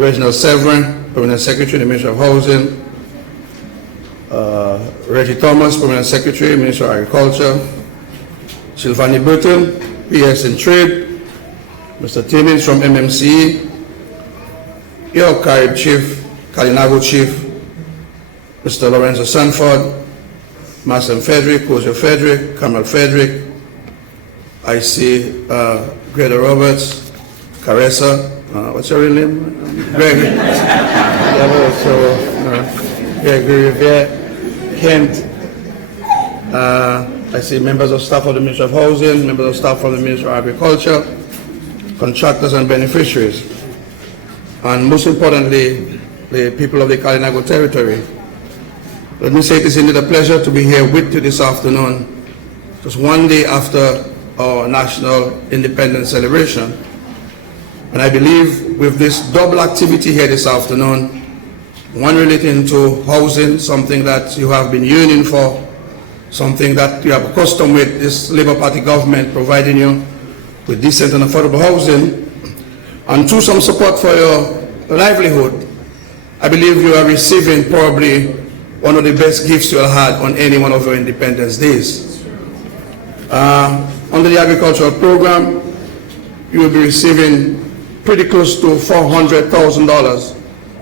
Reginald Severin, Permanent Secretary, the Ministry of Housing. Reggie Thomas, Permanent Secretary, Ministry of Agriculture. Sylvanie Burton, PS in Trade. Mr. Timmins from MMCE. Your Carib Chief, Kalinago Chief. Mr. Lorenzo Sanford, Marcel Frederick, Kojo Frederick, Kamal Frederick. I see Greta Roberts, Caressa, what's your real name? Greg. Gregory Rivera, Kent. I see members of staff of the Ministry of Housing, members of staff from the Ministry of Agriculture, contractors and beneficiaries, and most importantly, the people of the Kalinago territory. Let me say it is indeed a pleasure to be here with you this afternoon, just one day after our national independence celebration. And I believe with this double activity here this afternoon, one relating to housing, something that you have been yearning for, something that you have accustomed with this Labour Party government providing you with decent and affordable housing, and to some support for your livelihood, I believe you are receiving probably one of the best gifts you have had on any one of your Independence Days. Under the agricultural program, you will be receiving pretty close to $400,000,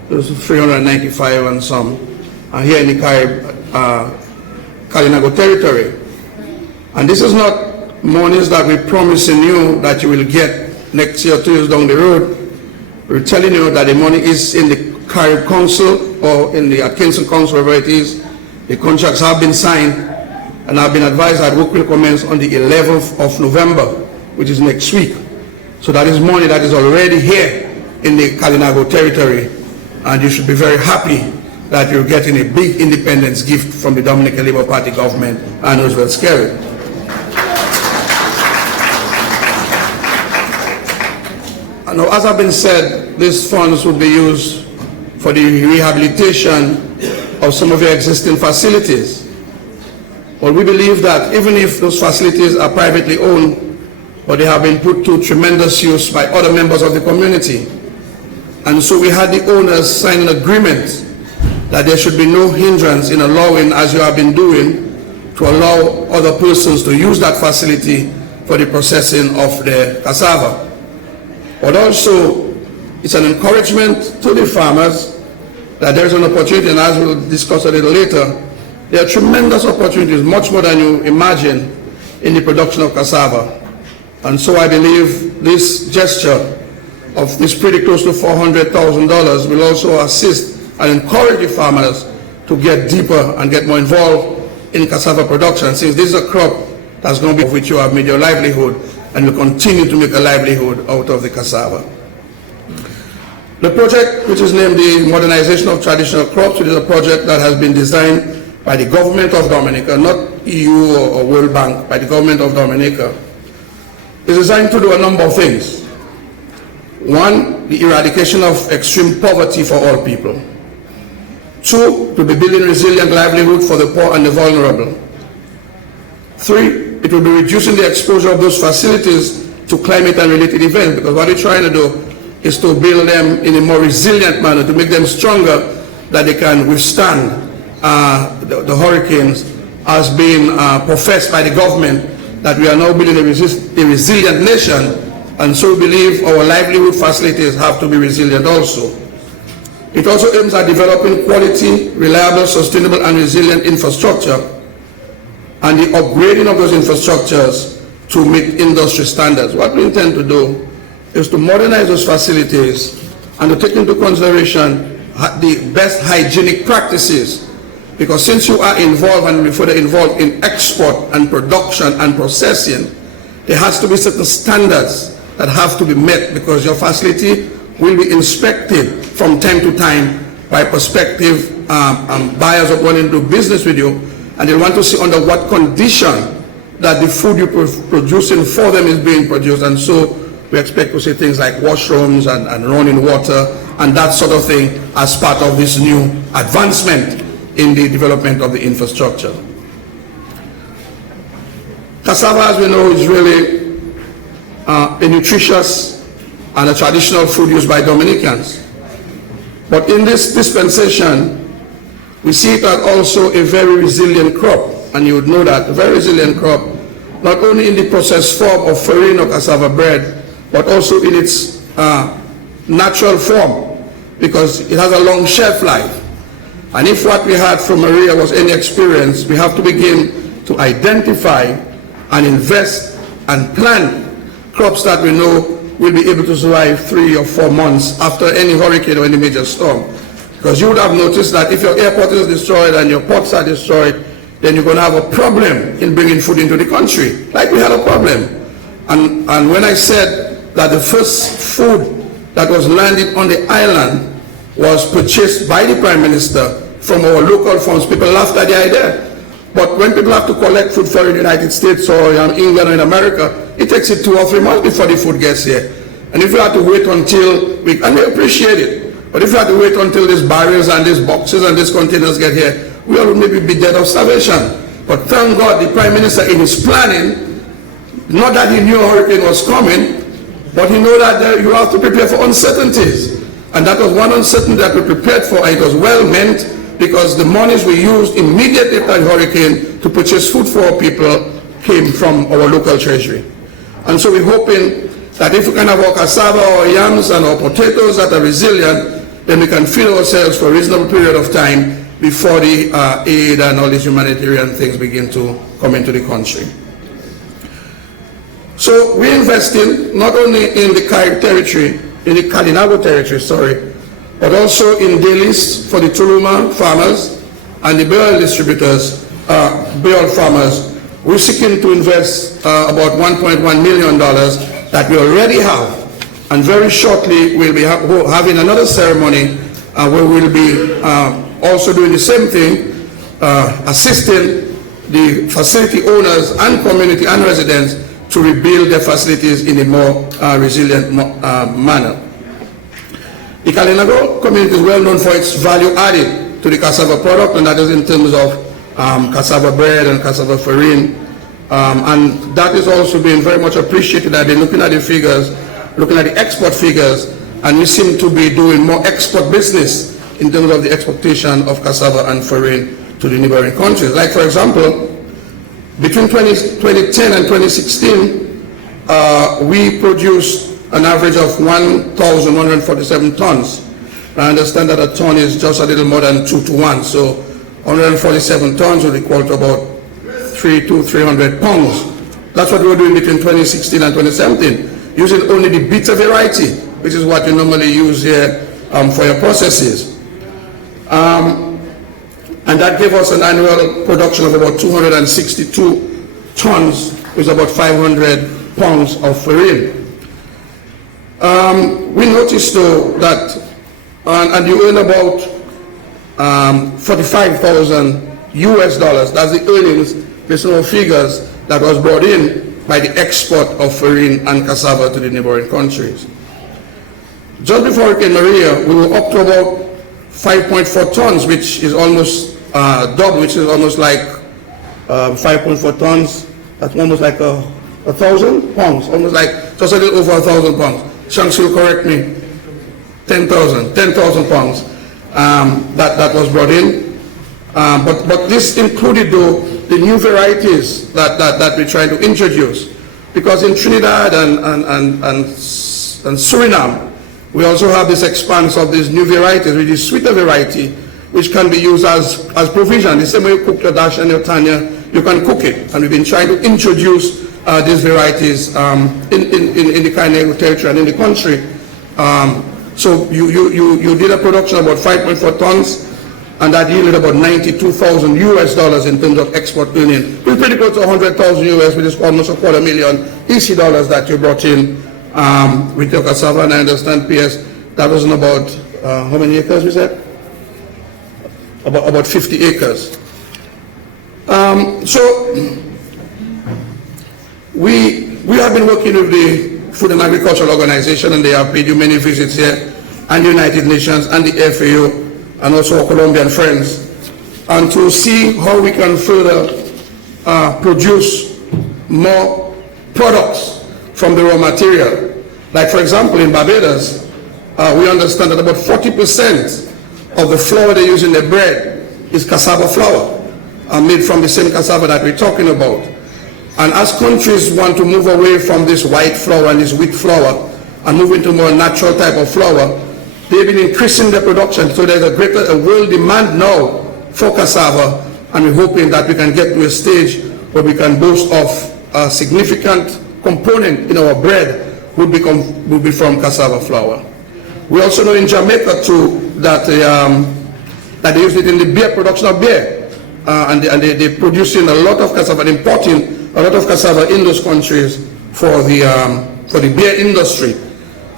$395 and some, here in the Kalinago territory. And this is not monies that we're promising you that you will get next year, 2 years down the road. We're telling you that the money is in the Carib Council or in the Atkinson Council, wherever it is. The contracts have been signed and have been advised that work will commence on the 11th of November, which is next week. So that is money that is already here in the Kalinago territory, and you should be very happy that you're getting a big independence gift from the Dominican Labour Party government and Roosevelt Skerry. Now, as has been said, these funds will be used for the rehabilitation of some of your existing facilities. Well, we believe that even if those facilities are privately owned, but they have been put to tremendous use by other members of the community. And so we had the owners sign an agreement that there should be no hindrance in allowing, as you have been doing, to allow other persons to use that facility for the processing of the cassava. But also, it's an encouragement to the farmers that there's an opportunity, and as we'll discuss a little later, there are tremendous opportunities, much more than you imagine, in the production of cassava. And so I believe this gesture of this pretty close to $400,000 will also assist and encourage the farmers to get deeper and get more involved in cassava production, since this is a crop that's going to be of which you have made your livelihood and will continue to make a livelihood out of the cassava. The project, which is named the Modernization of Traditional Crops, which is a project that has been designed by the government of Dominica, not EU or World Bank, by the government of Dominica, is designed to do a number of things. One, the eradication of extreme poverty for all people. Two, to be building resilient livelihood for the poor and the vulnerable. Three, it will be reducing the exposure of those facilities to climate and related events, because what we're trying to do is to build them in a more resilient manner, to make them stronger, that they can withstand the hurricanes, as being professed by the government, that we are now building a resilient nation, and so we believe our livelihood facilities have to be resilient also. It also aims at developing quality, reliable, sustainable and resilient infrastructure, and the upgrading of those infrastructures to meet industry standards. What we intend to do is to modernize those facilities and to take into consideration the best hygienic practices, because since you are involved and be further involved in export and production and processing, there has to be certain standards that have to be met, because your facility will be inspected from time to time by prospective buyers of wanting to do business with you, and they want to see under what condition that the food you're producing for them is being produced. And so we expect to see things like washrooms and running water and that sort of thing as part of this new advancement in the development of the infrastructure. Cassava, as we know, is really a nutritious and a traditional food used by Dominicans. But in this dispensation, we see it as also a very resilient crop, and you would know that, a very resilient crop, not only in the processed form of farine or cassava bread, but also in its natural form, because it has a long shelf life. And if what we had from Maria was any experience, we have to begin to identify and invest and plant crops that we know will be able to survive 3 or 4 months after any hurricane or any major storm. Because you would have noticed that if your airport is destroyed and your ports are destroyed, then you're going to have a problem in bringing food into the country, like we had a problem. And when I said that the first food that was landed on the island was purchased by the Prime Minister from our local farms, people laughed at the idea. But when people have to collect food for the United States or England or in America, it takes it 2 or 3 months before the food gets here. And if you have to wait until, and we appreciate it, but if you have to wait until these barrels and these boxes and these containers get here, we all would maybe be dead of starvation. But thank God the Prime Minister in his planning, not that he knew a hurricane was coming, but he knew that you have to prepare for uncertainties. And that was one uncertainty that we prepared for, and it was well meant, because the monies we used immediately after the hurricane to purchase food for our people came from our local treasury. And so we're hoping that if we can have our cassava, our yams, and our potatoes that are resilient, then we can feed ourselves for a reasonable period of time before the aid and all these humanitarian things begin to come into the country. So we're investing not only in the Kalinago territory, but also in dailies for the Tuluma farmers and the bale distributors, bale farmers. We're seeking to invest about $1.1 million that we already have, and very shortly we'll be having another ceremony where we'll be also doing the same thing, assisting the facility owners and community and residents to rebuild their facilities in a more resilient manner. The Kalinago community is well known for its value added to the cassava product, and that is in terms of cassava bread and cassava farine. And that is also being very much appreciated. I've been looking at the figures, looking at the export figures, and we seem to be doing more export business in terms of the exportation of cassava and farine to the neighboring countries. Like, for example, between 2010 and 2016, we produced an average of 1,147 tons. I understand that a ton is just a little more than 2 to 1, so 147 tons would equal to about 300 pounds. That's what we were doing between 2016 and 2017, using only the bitter variety, which is what you normally use here for your processes. And that gave us an annual production of about 262 tons, which is about 500 pounds of farine. We noticed though that, and you earn about $45,000 US, that's the earnings based on our figures that was brought in by the export of farine and cassava to the neighboring countries. Just before Hurricane Maria, we were up to about 5.4 tons, which is almost double, which is almost like 5.4 tons, that's almost like 1,000 pounds, almost like just a little over 1,000 pounds. Shanks will correct me, 10,000 pounds that was brought in. But this included though the new varieties that we're trying to introduce, because in Trinidad and Suriname, we also have this expanse of these new varieties, which is sweeter variety, which can be used as provision. The same way you cook your dash and your tanya, you can cook it. And we've been trying to introduce these varieties in the Kalinago territory and in the country. So you did a production of about 5.4 tons, and that yielded about $92,000 US in terms of export earning. It's pretty close to 100,000 US, which is almost $250,000 EC dollars that you brought in with your cassava. And I understand, PS, that was in about, how many acres we said? About 50 acres. So we have been working with the Food and Agricultural Organization, and they have paid you many visits here, and the United Nations and the FAO, and also our Colombian friends, and to see how we can further produce more products from the raw material. Like, for example, in Barbados, we understand that about 40% of the flour they use in their bread is cassava flour, made from the same cassava that we're talking about. And as countries want to move away from this white flour and this wheat flour and move into more natural type of flour, they've been increasing their production. So there's a greater world demand now for cassava, and we're hoping that we can get to a stage where we can boast of a significant component in our bread will be from cassava flour. We also know in Jamaica too that they use it in the beer production of beer, and they're producing a lot of cassava and importing a lot of cassava in those countries for the beer industry.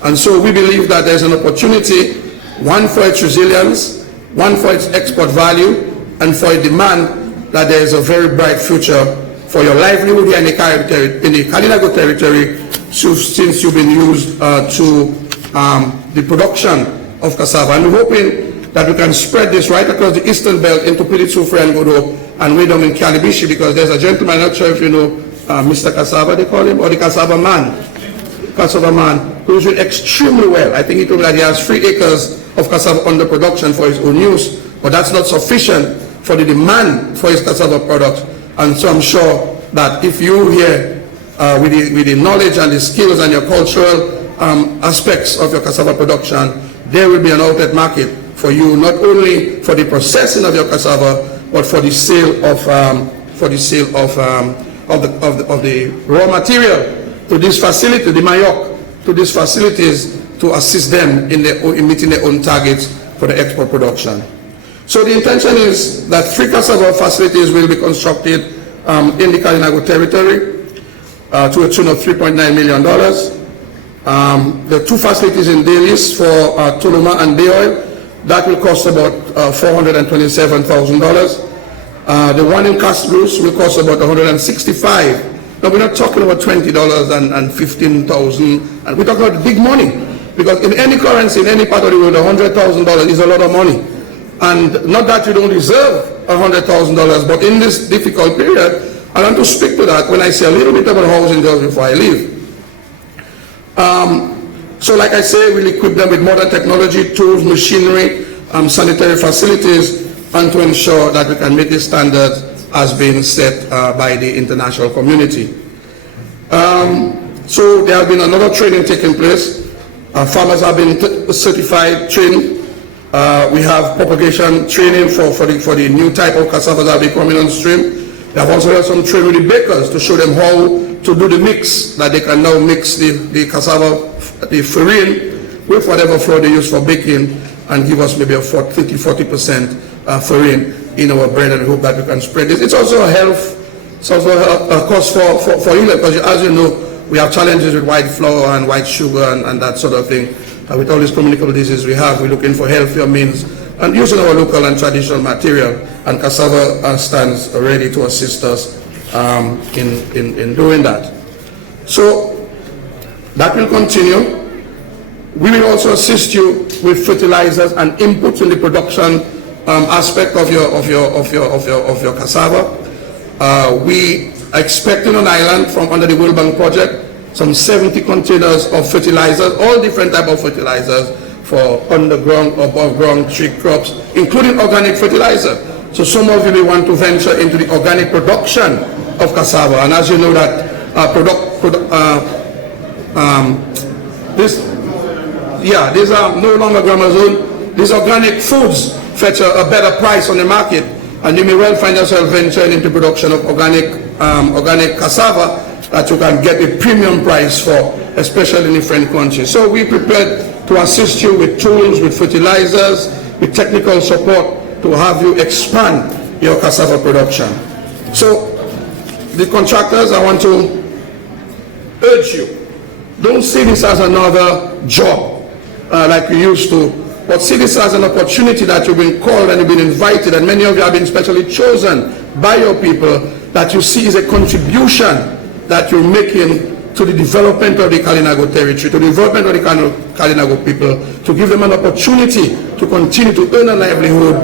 And so we believe that there's an opportunity, one for its resilience, one for its export value, and for a demand that there is a very bright future for your livelihood here in the Kalinago territory, since you've been used to the production of cassava. And we're hoping that we can spread this right across the eastern belt into Piditsufre and Godo and way down in Calibishi, because there's a gentleman, I'm not sure if you know Mr. Cassava, they call him, or the Cassava man, who's doing extremely well. I think he told me that he has 3 acres of cassava under production for his own use, but that's not sufficient for the demand for his cassava products. And so I'm sure that if you here with the knowledge and the skills and your cultural aspects of your cassava production, there will be an outlet market for you, not only for the processing of your cassava, but for the sale of the raw material to this facility, the Mayok, to these facilities to assist them in meeting their own targets for the export production. So the intention is that 3 cassava facilities will be constructed in the Kalinago territory to a tune of $3.9 million. The 2 facilities in Dalis for Tuluma and Bay Oil, that will cost about $427,000. The one in Castlus will cost about $165,000. Now we're not talking about $20 and $15,000, and we're talking about big money, because in any currency, in any part of the world, $100,000 is a lot of money. And not that you don't deserve $100,000, but in this difficult period, I want to speak to that when I say a little bit about housing just before I leave. So like I say, we'll equip them with modern technology, tools, machinery, sanitary facilities, and to ensure that we can meet the standards as being set by the international community. So there has been another training taking place. Farmers have been certified, trained. We have propagation training for the new type of cassava that will be coming on stream. We have also had some training with the bakers to show them how to do the mix, that they can now mix the cassava, the farine, with whatever flour they use for baking, and give us maybe a 30–40% farine in our bread, and hope that we can spread this. It's also a health, it's also a cost for you, because as you know, we have challenges with white flour and white sugar and that sort of thing. With all these communicable diseases we're looking for healthier means and using our local and traditional material, and cassava stands ready to assist us in doing that. So that will continue. We will also assist you with fertilizers and inputs in the production aspect of your cassava. We are expecting on island from under the World Bank project some 70 containers of fertilizers, all different type of fertilizers for underground, above ground tree crops, including organic fertilizer. So some of you may want to venture into the organic production of cassava, and as you know that these are no longer Gramazone. These organic foods fetch a better price on the market, and you may well find yourself venturing into production of organic cassava that you can get a premium price for, especially in different countries. So we prepared to assist you with tools, with fertilizers, with technical support to have you expand your cassava production. So the contractors, I want to urge you, don't see this as another job like we used to, but see this as an opportunity that you've been called and you've been invited, and many of you have been specially chosen by your people, that you see is a contribution that you're making to the development of the Kalinago territory, to the development of the Kalinago people, to give them an opportunity to continue to earn a livelihood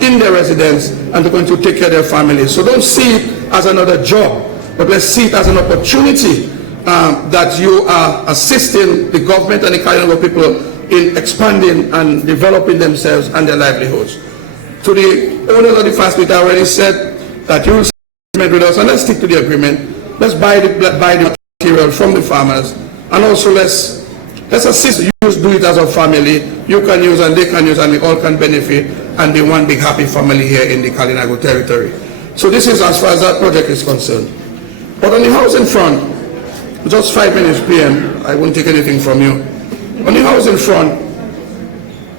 in their residence and to continue to take care of their families. So don't see it as another job, but let's see it as an opportunity that you are assisting the government and the Kalinago people in expanding and developing themselves and their livelihoods. To the owners of the facility, I already said that you will sign an agreement with us, and let's stick to the agreement. Let's buy the material from the farmers, and also let's assist you, do it as a family. You can use and they can use, and we all can benefit and be one big happy family here in the Kalinago territory. So this is as far as that project is concerned. But on the housing front, just 5 minutes PM, I won't take anything from you. On the housing front,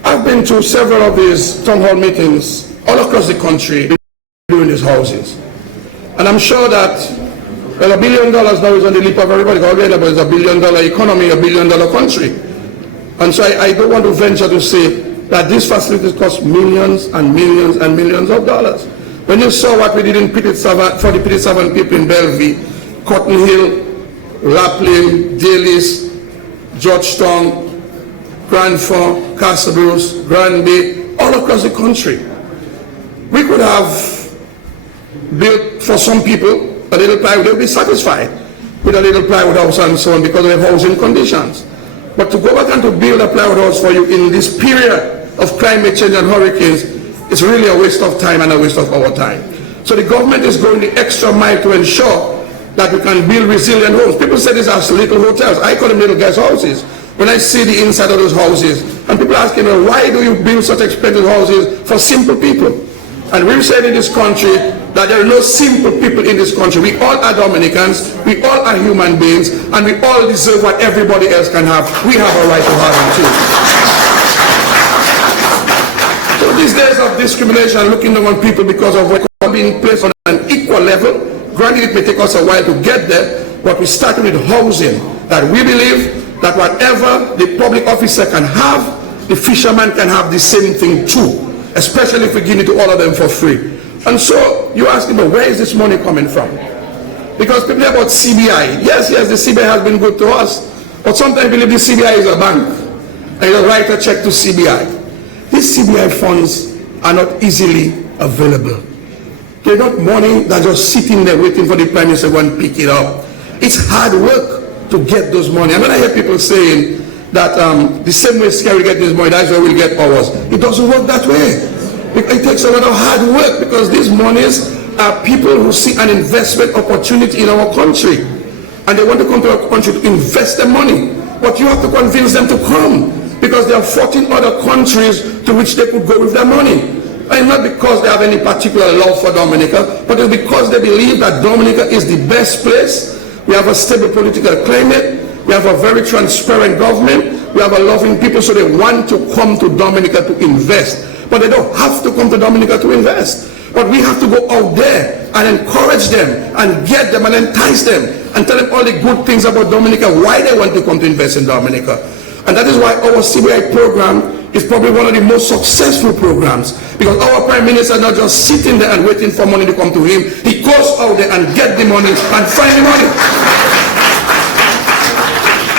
I've been to several of these town hall meetings all across the country doing these houses. And I'm sure that, well, $1 billion now is on the lip of everybody, already, but it's $1 billion economy, $1 billion country. And so I don't want to venture to say that these facilities cost millions and millions and millions of dollars. When you saw what we did in Cassava for the Cassava people in Bellevue, Cotton Hill, Lapland, Dalis, Georgetown, Grand Fond, Castle Bruce, Grand Bay, all across the country. We could have built for some people a little plywood. They would be satisfied with a little plywood house and so on because of housing conditions. But to go back and to build a plywood house for you in this period of climate change and hurricanes is really a waste of time and a waste of our time. So the government is going the extra mile to ensure that we can build resilient homes. People say these are little hotels. I call them little guest houses. When I see the inside of those houses, and people asking me, why do you build such expensive houses for simple people? And we've said in this country that there are no simple people in this country. We all are Dominicans, we all are human beings, and we all deserve what everybody else can have. We have a right to have it too. So these days of discrimination, looking down on people because of what being placed on an equal level, granted it may take us a while to get there, but we started with housing, that we believe that whatever the public officer can have, the fisherman can have the same thing too, especially if we give it to all of them for free. And so you ask me, where is this money coming from? Because people hear about CBI. Yes, the CBI has been good to us, but sometimes believe the CBI is a bank, and you write a check to CBI. These CBI funds are not easily available. They're not money that's just sitting there waiting for the Prime Minister to go and pick it up. It's hard work to get those money. And when I hear people saying that the same way Scary get this money, that's where we'll get ours, it doesn't work that way. It takes a lot of hard work, because these monies are people who see an investment opportunity in our country, and they want to come to our country to invest their money. But you have to convince them to come, because there are 14 other countries to which they could go with their money. And not because they have any particular love for Dominica, but it's because they believe that Dominica is the best place. We have a stable political climate, we have a very transparent government, we have a loving people, so they want to come to Dominica to invest. But they don't have to come to Dominica to invest. But we have to go out there and encourage them and get them and entice them and tell them all the good things about Dominica, why they want to come to invest in Dominica. And that is why our CBI program is probably one of the most successful programs, because our Prime Minister is not just sitting there and waiting for money to come to him. He goes out there and get the money and find the money.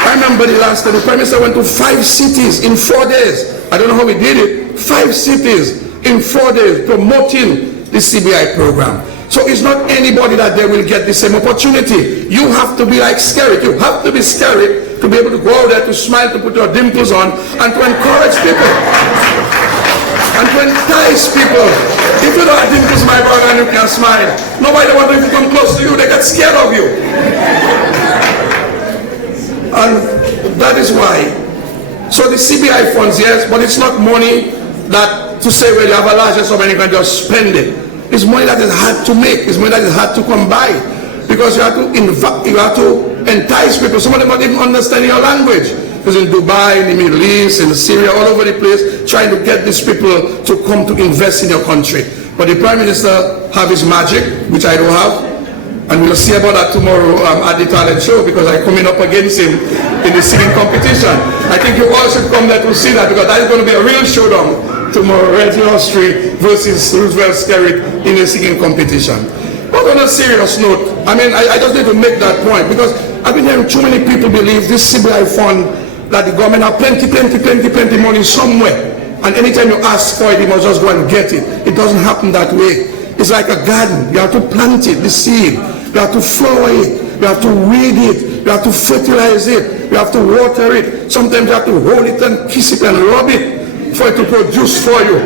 I remember the last time the Prime Minister went to 5 cities in 4 days. I don't know how he did it. 5 cities in 4 days promoting the CBI program. So it's not anybody that they will get the same opportunity. You have to be like Scary. You have to be Scary to be able to go out there, to smile, to put your dimples on, and to encourage people. And to entice people. If you don't have dimples, my brother, and you can smile, nobody wants to come close to you. They get scared of you. And that is why. So the CBI funds, yes, but it's not money that to say, well, you have a larger sum and you can just spend it. It's money that is hard to make. It's money that is hard to come by, because you have to entice people. Some of them don't even understand your language. Because in Dubai, in the Middle East, in Syria, all over the place, trying to get these people to come to invest in your country. But the Prime Minister have his magic, which I don't have. And we'll see about that tomorrow at the talent show, because I'm coming up against him in the singing competition. I think you all should come there to see that, because that is going to be a real showdown tomorrow, Reginald Street versus Roosevelt Skerritt in a singing competition. But on a serious note, I mean, I just need to make that point, because I've been hearing too many people believe this CBI fund, that the government have plenty money somewhere, and anytime you ask for it, you must just go and get it. It doesn't happen that way. It's like a garden. You have to plant it, the seed. You have to flower it. You have to weed it. You have to fertilize it. You have to water it. Sometimes you have to hold it and kiss it and rub it for it to produce for you.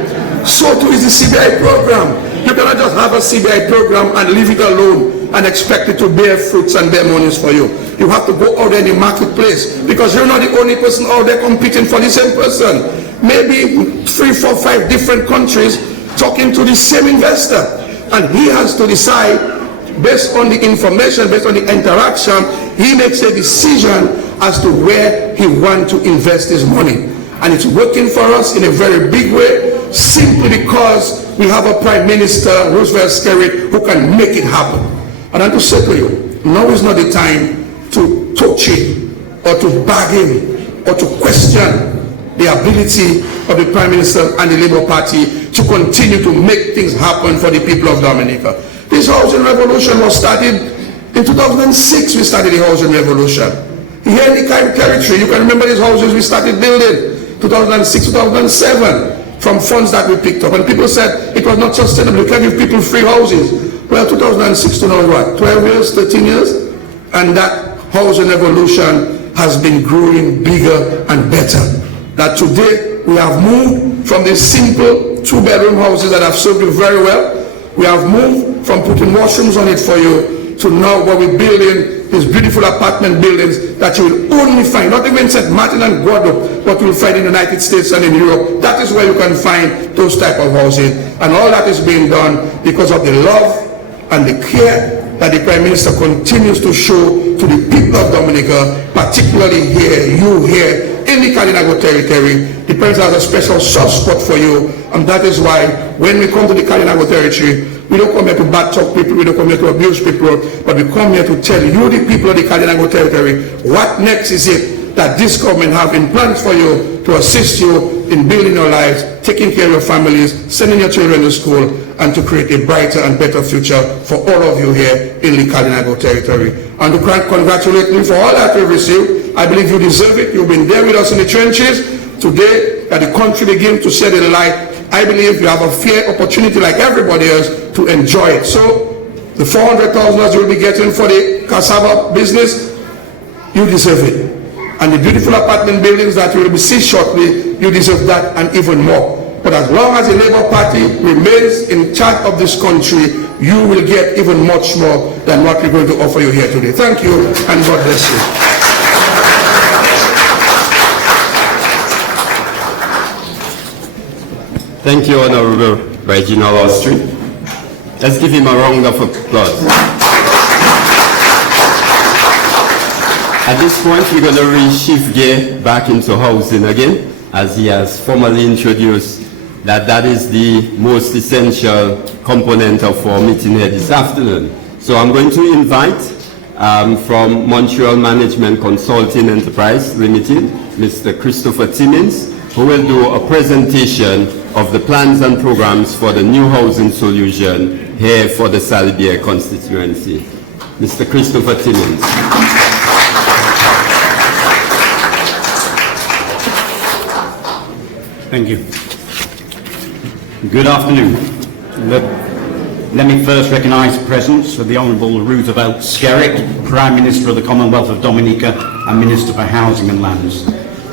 So too is the CBI program. You cannot just have a CBI program and leave it alone and expect it to bear fruits and bear monies for you. You have to go out there in the marketplace, because you're not the only person out there competing for the same person. Maybe 3, 4, 5 different countries talking to the same investor, and he has to decide based on the information, based on the interaction. He makes a decision as to where he wants to invest his money, and it's working for us in a very big way, simply because we have a Prime Minister, Roosevelt Skerrit, who can make it happen. And I want to say to you, now is not the time to touch it or to bargain or to question the ability of the Prime Minister and the Labour Party to continue to make things happen for the people of Dominica. This housing revolution was started in 2006. We started the housing revolution here in the Caribbean territory. You can remember these houses we started building 2006, 2007 from funds that we picked up, and people said it was not sustainable. You can't give people free houses. Well, 2006 to now what? 12 years, 13 years, and that housing revolution has been growing bigger and better. That today we have moved from the simple 2-bedroom houses that have served you very well. We have moved from putting washrooms on it for you to now what we're building these beautiful apartment buildings that you will only find, not even in St. Martin and Guadeloupe, but you will find in the United States and in Europe. That is where you can find those type of houses. And all that is being done because of the love and the care that the Prime Minister continues to show to the people of Dominica, particularly here, you here in the Kalinago territory. The Prime Minister has a special soft spot for you, and that is why when we come to the Kalinago territory, we don't come here to bad talk people, we don't come here to abuse people, but we come here to tell you, the people of the Kalinago territory, what next is it that this government have in plans for you to assist you in building your lives, taking care of your families, sending your children to school, and to create a brighter and better future for all of you here in the Kalinago territory. And to congratulate me for all that you've received. I believe you deserve it. You've been there with us in the trenches. Today, that the country begins to set the light, I believe you have a fair opportunity like everybody else to enjoy it. So, the $400,000 you'll be getting for the Cassava business, you deserve it. And the beautiful apartment buildings that you will be seeing shortly, you deserve that and even more. But as long as the Labour Party remains in charge of this country, you will get even much more than what we're going to offer you here today. Thank you, and God bless you. Thank you, Honorable Reginald Austri. Let's give him a round of applause. At this point, we're going to re-shift gear back into housing again, as he has formally introduced that is the most essential component of our meeting here this afternoon. So I'm going to invite from Montreal Management Consulting Enterprise Limited, Mr. Christopher Timmins, who will do a presentation of the plans and programs for the new housing solution here for the Salibia constituency. Mr. Christopher Timmins. Thank you. Good afternoon. Let me first recognise the presence of the Honourable Roosevelt Skerrit, Prime Minister of the Commonwealth of Dominica and Minister for Housing and Lands.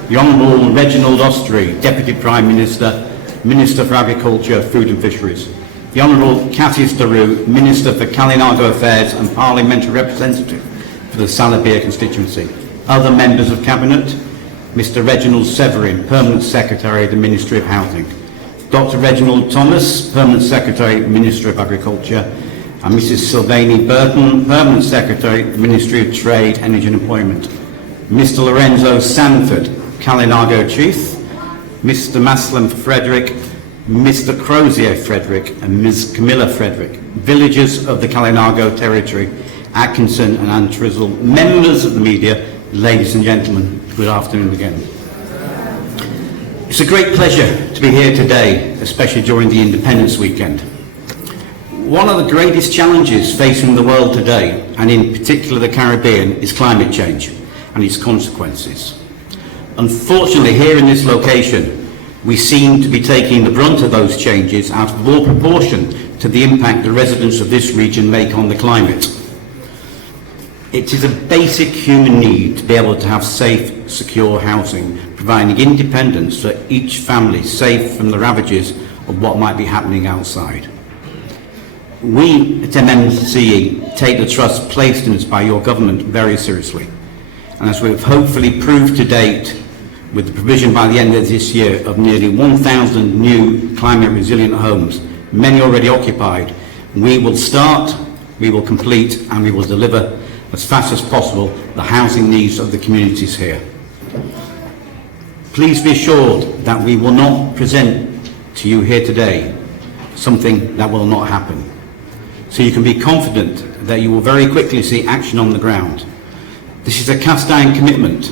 The Honourable Reginald Austri, Deputy Prime Minister, Minister for Agriculture, Food and Fisheries. The Honourable Cathy Starou, Minister for Kalinago Affairs and Parliamentary Representative for the Salibia constituency. Other members of Cabinet, Mr. Reginald Severin, Permanent Secretary of the Ministry of Housing. Dr. Reginald Thomas, Permanent Secretary, Ministry of Agriculture, and Mrs. Sylvanie Burton, Permanent Secretary, Ministry of Trade, Energy and Employment. Mr. Lorenzo Sanford, Kalinago Chief, Mr. Maslam Frederick, Mr. Crozier Frederick, and Ms. Camilla Frederick, villagers of the Kalinago territory, Atkinson and Antrizzle, members of the media, ladies and gentlemen, good afternoon again. It's a great pleasure to be here today, especially during the Independence Weekend. One of the greatest challenges facing the world today, and in particular the Caribbean, is climate change and its consequences. Unfortunately, here in this location, we seem to be taking the brunt of those changes out of all proportion to the impact the residents of this region make on the climate. It is a basic human need to be able to have safe, secure housing, providing independence for each family, safe from the ravages of what might be happening outside. We at MMCE take the trust placed in us by your government very seriously, and as we've hopefully proved to date with the provision by the end of this year of nearly 1,000 new climate resilient homes, many already occupied, we will start, we will complete and we will deliver as fast as possible the housing needs of the communities here. Please be assured that we will not present to you here today something that will not happen. So you can be confident that you will very quickly see action on the ground. This is a cast iron commitment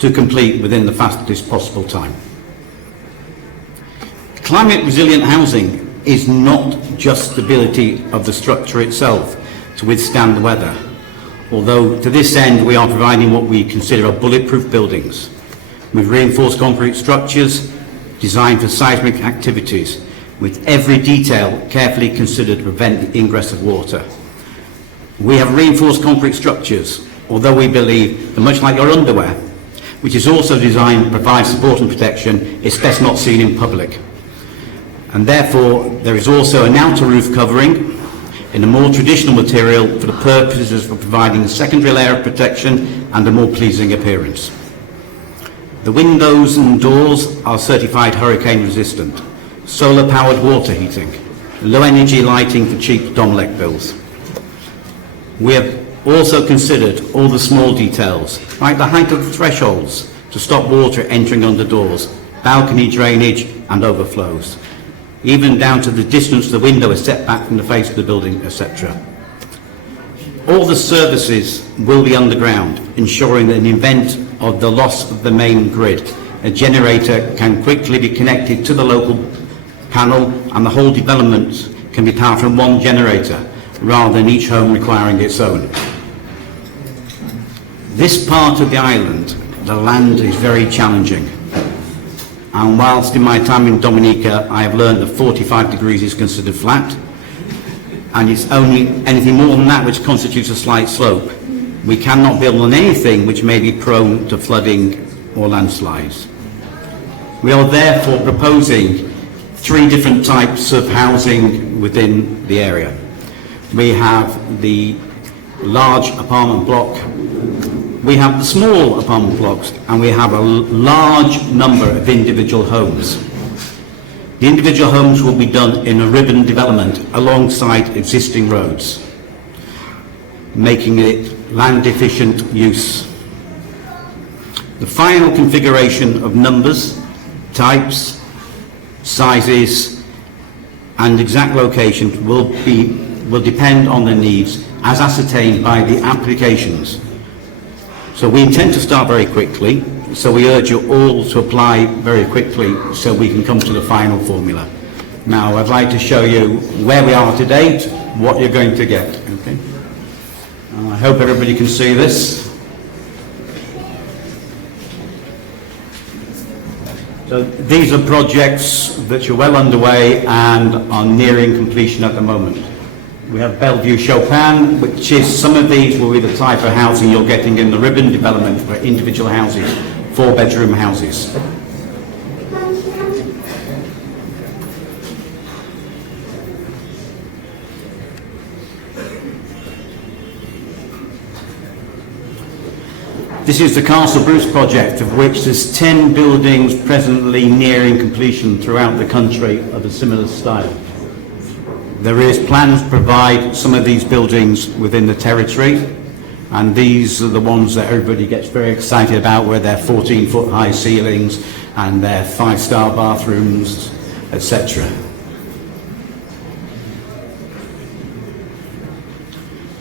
to complete within the fastest possible time. Climate resilient housing is not just stability of the structure itself to withstand the weather, although to this end we are providing what we consider are bulletproof buildings with reinforced concrete structures designed for seismic activities, with every detail carefully considered to prevent the ingress of water. We have reinforced concrete structures, although we believe that much like your underwear, which is also designed to provide support and protection, it's best not seen in public. And therefore, there is also an outer roof covering in a more traditional material for the purposes of providing a secondary layer of protection and a more pleasing appearance. The windows and doors are certified hurricane resistant, solar powered water heating, low energy lighting for cheap Domlec bills. We have also considered all the small details, like the height of the thresholds to stop water entering under doors, balcony drainage and overflows, even down to the distance the window is set back from the face of the building, etc. All the services will be underground, ensuring that in the event of the loss of the main grid, a generator can quickly be connected to the local panel and the whole development can be powered from one generator rather than each home requiring its own. This part of the island, the land is very challenging, and whilst in my time in Dominica I have learned that 45 degrees is considered flat, and it's only anything more than that which constitutes a slight slope. We cannot build on anything which may be prone to flooding or landslides. We are therefore proposing 3 different types of housing within the area. We have the large apartment block, we have the small apartment blocks, and we have a large number of individual homes. The individual homes will be done in a ribbon development alongside existing roads, making it land efficient use. The final configuration of numbers, types, sizes and exact locations will depend on the needs as ascertained by the applications. So we intend to start very quickly, so we urge you all to apply very quickly so we can come to the final formula. Now I'd like to show you where we are to date, what you're going to get. Okay? I hope everybody can see this. So these are projects that are well underway and are nearing completion at the moment. We have Bellevue Chopin, which is, some of these will be the type of housing you're getting in the ribbon development for individual houses, 4-bedroom houses. This is the Castle Bruce project, of which there's 10 buildings presently nearing completion throughout the country of a similar style. There is plans to provide some of these buildings within the territory, and these are the ones that everybody gets very excited about, where they're 14-foot high ceilings and they're 5-star bathrooms, etc.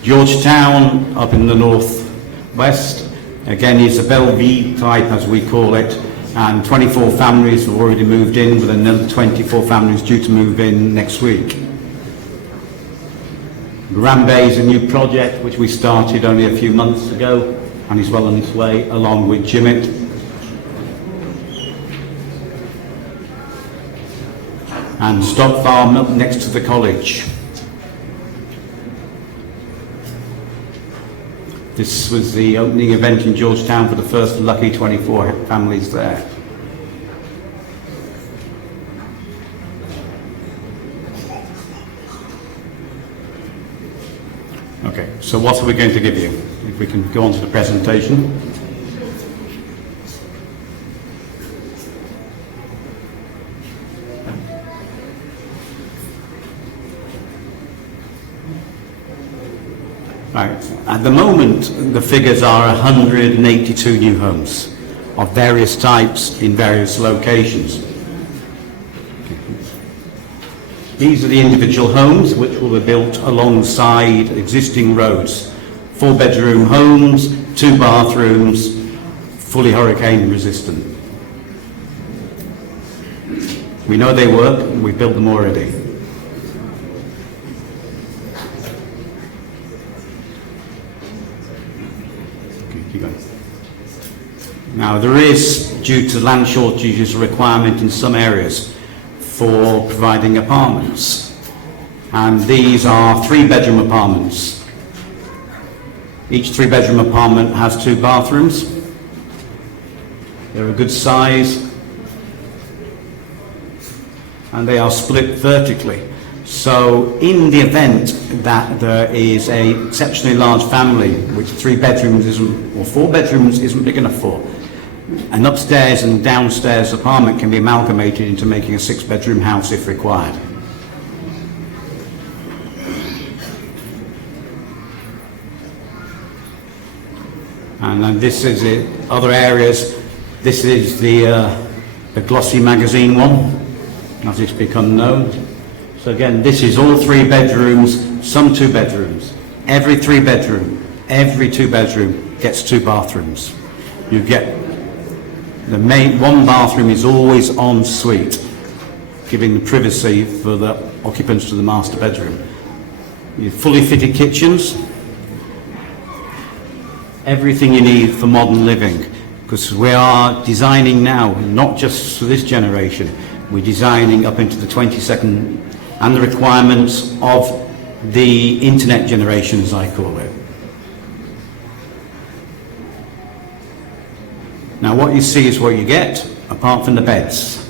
Georgetown, up in the northwest, again is a Bellevue type as we call it, and 24 families have already moved in, with another 24 families due to move in next week. Granby is a new project which we started only a few months ago and is well on its way, along with Jimmet. And Stock Farm up next to the college. This was the opening event in Georgetown for the first lucky 24 families there. Okay, so what are we going to give you? If we can go on to the presentation. Right. At the moment, the figures are 182 new homes of various types in various locations. These are the individual homes which will be built alongside existing roads. 4-bedroom homes, 2 bathrooms, fully hurricane resistant. We know they work, and we've built them already. Now, there is, due to land shortages, a requirement in some areas for providing apartments. And these are 3-bedroom apartments. Each 3-bedroom apartment has 2 bathrooms. They're a good size. And they are split vertically. So in the event that there is a exceptionally large family, which 3 bedrooms isn't, or 4 bedrooms isn't big enough for, an upstairs and downstairs apartment can be amalgamated into making a 6-bedroom house if required. And then this is it. Other areas. This is the glossy magazine one, as it's become known. So again, this is all 3 bedrooms, some 2 bedrooms. Every 3 bedroom, every 2 bedroom gets 2 bathrooms. You get the main 1 bathroom is always en suite, giving the privacy for the occupants to the master bedroom. You have fully fitted kitchens, everything you need for modern living, because we are designing now, not just for this generation, we're designing up into the 22nd and the requirements of the internet generation, as I call it. Now what you see is what you get, apart from the beds.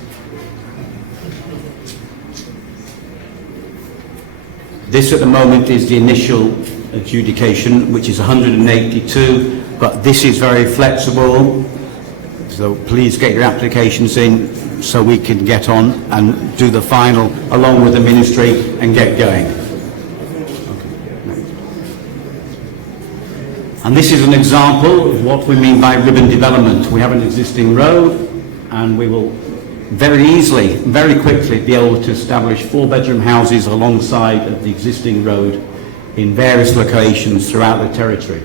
This at the moment is the initial adjudication, which is 182, but this is very flexible, so please get your applications in so we can get on and do the final along with the ministry and get going. And this is an example of what we mean by ribbon development. We have an existing road and we will very easily, very quickly be able to establish 4-bedroom houses alongside of the existing road in various locations throughout the territory.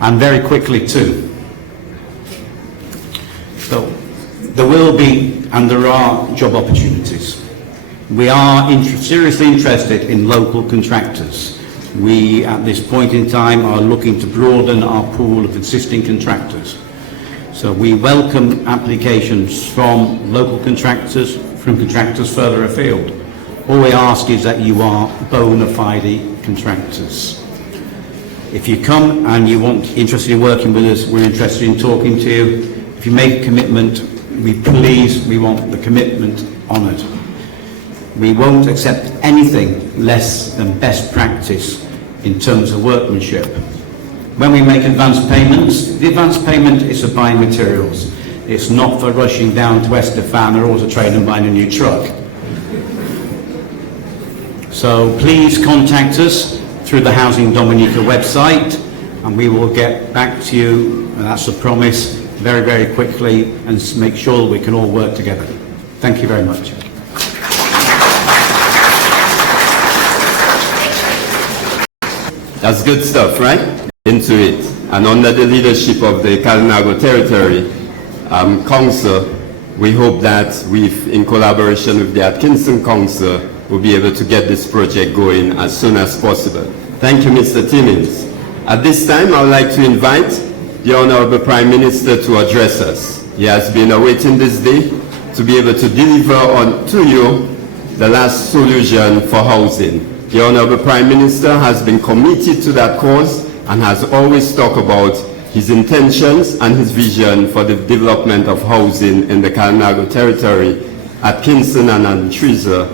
And very quickly too. So there will be and there are job opportunities. We are seriously interested in local contractors. We, at this point in time, are looking to broaden our pool of existing contractors. So we welcome applications from local contractors, from contractors further afield. All we ask is that you are bona fide contractors. If you come and you want interested in working with us, we're interested in talking to you. If you make a commitment, we want the commitment honoured. We won't accept anything less than best practice in terms of workmanship. When we make advance payments, the advance payment is for buying materials. It's not for rushing down to Estefan or Auto Trade and buying a new truck. So please contact us through the Housing Dominica website and we will get back to you, and that's a promise, very, very quickly and make sure we can all work together. Thank you very much. That's good stuff, right? Into it. And under the leadership of the Kalinago Territory Council, we hope that in collaboration with the Atkinson Council, we'll be able to get this project going as soon as possible. Thank you, Mr. Timmins. At this time, I would like to invite the Honorable Prime Minister to address us. He has been awaiting this day to be able to deliver to you the last solution for housing. The Honorable Prime Minister has been committed to that cause and has always talked about his intentions and his vision for the development of housing in the Kalinago territory at Kingston and Antrizza.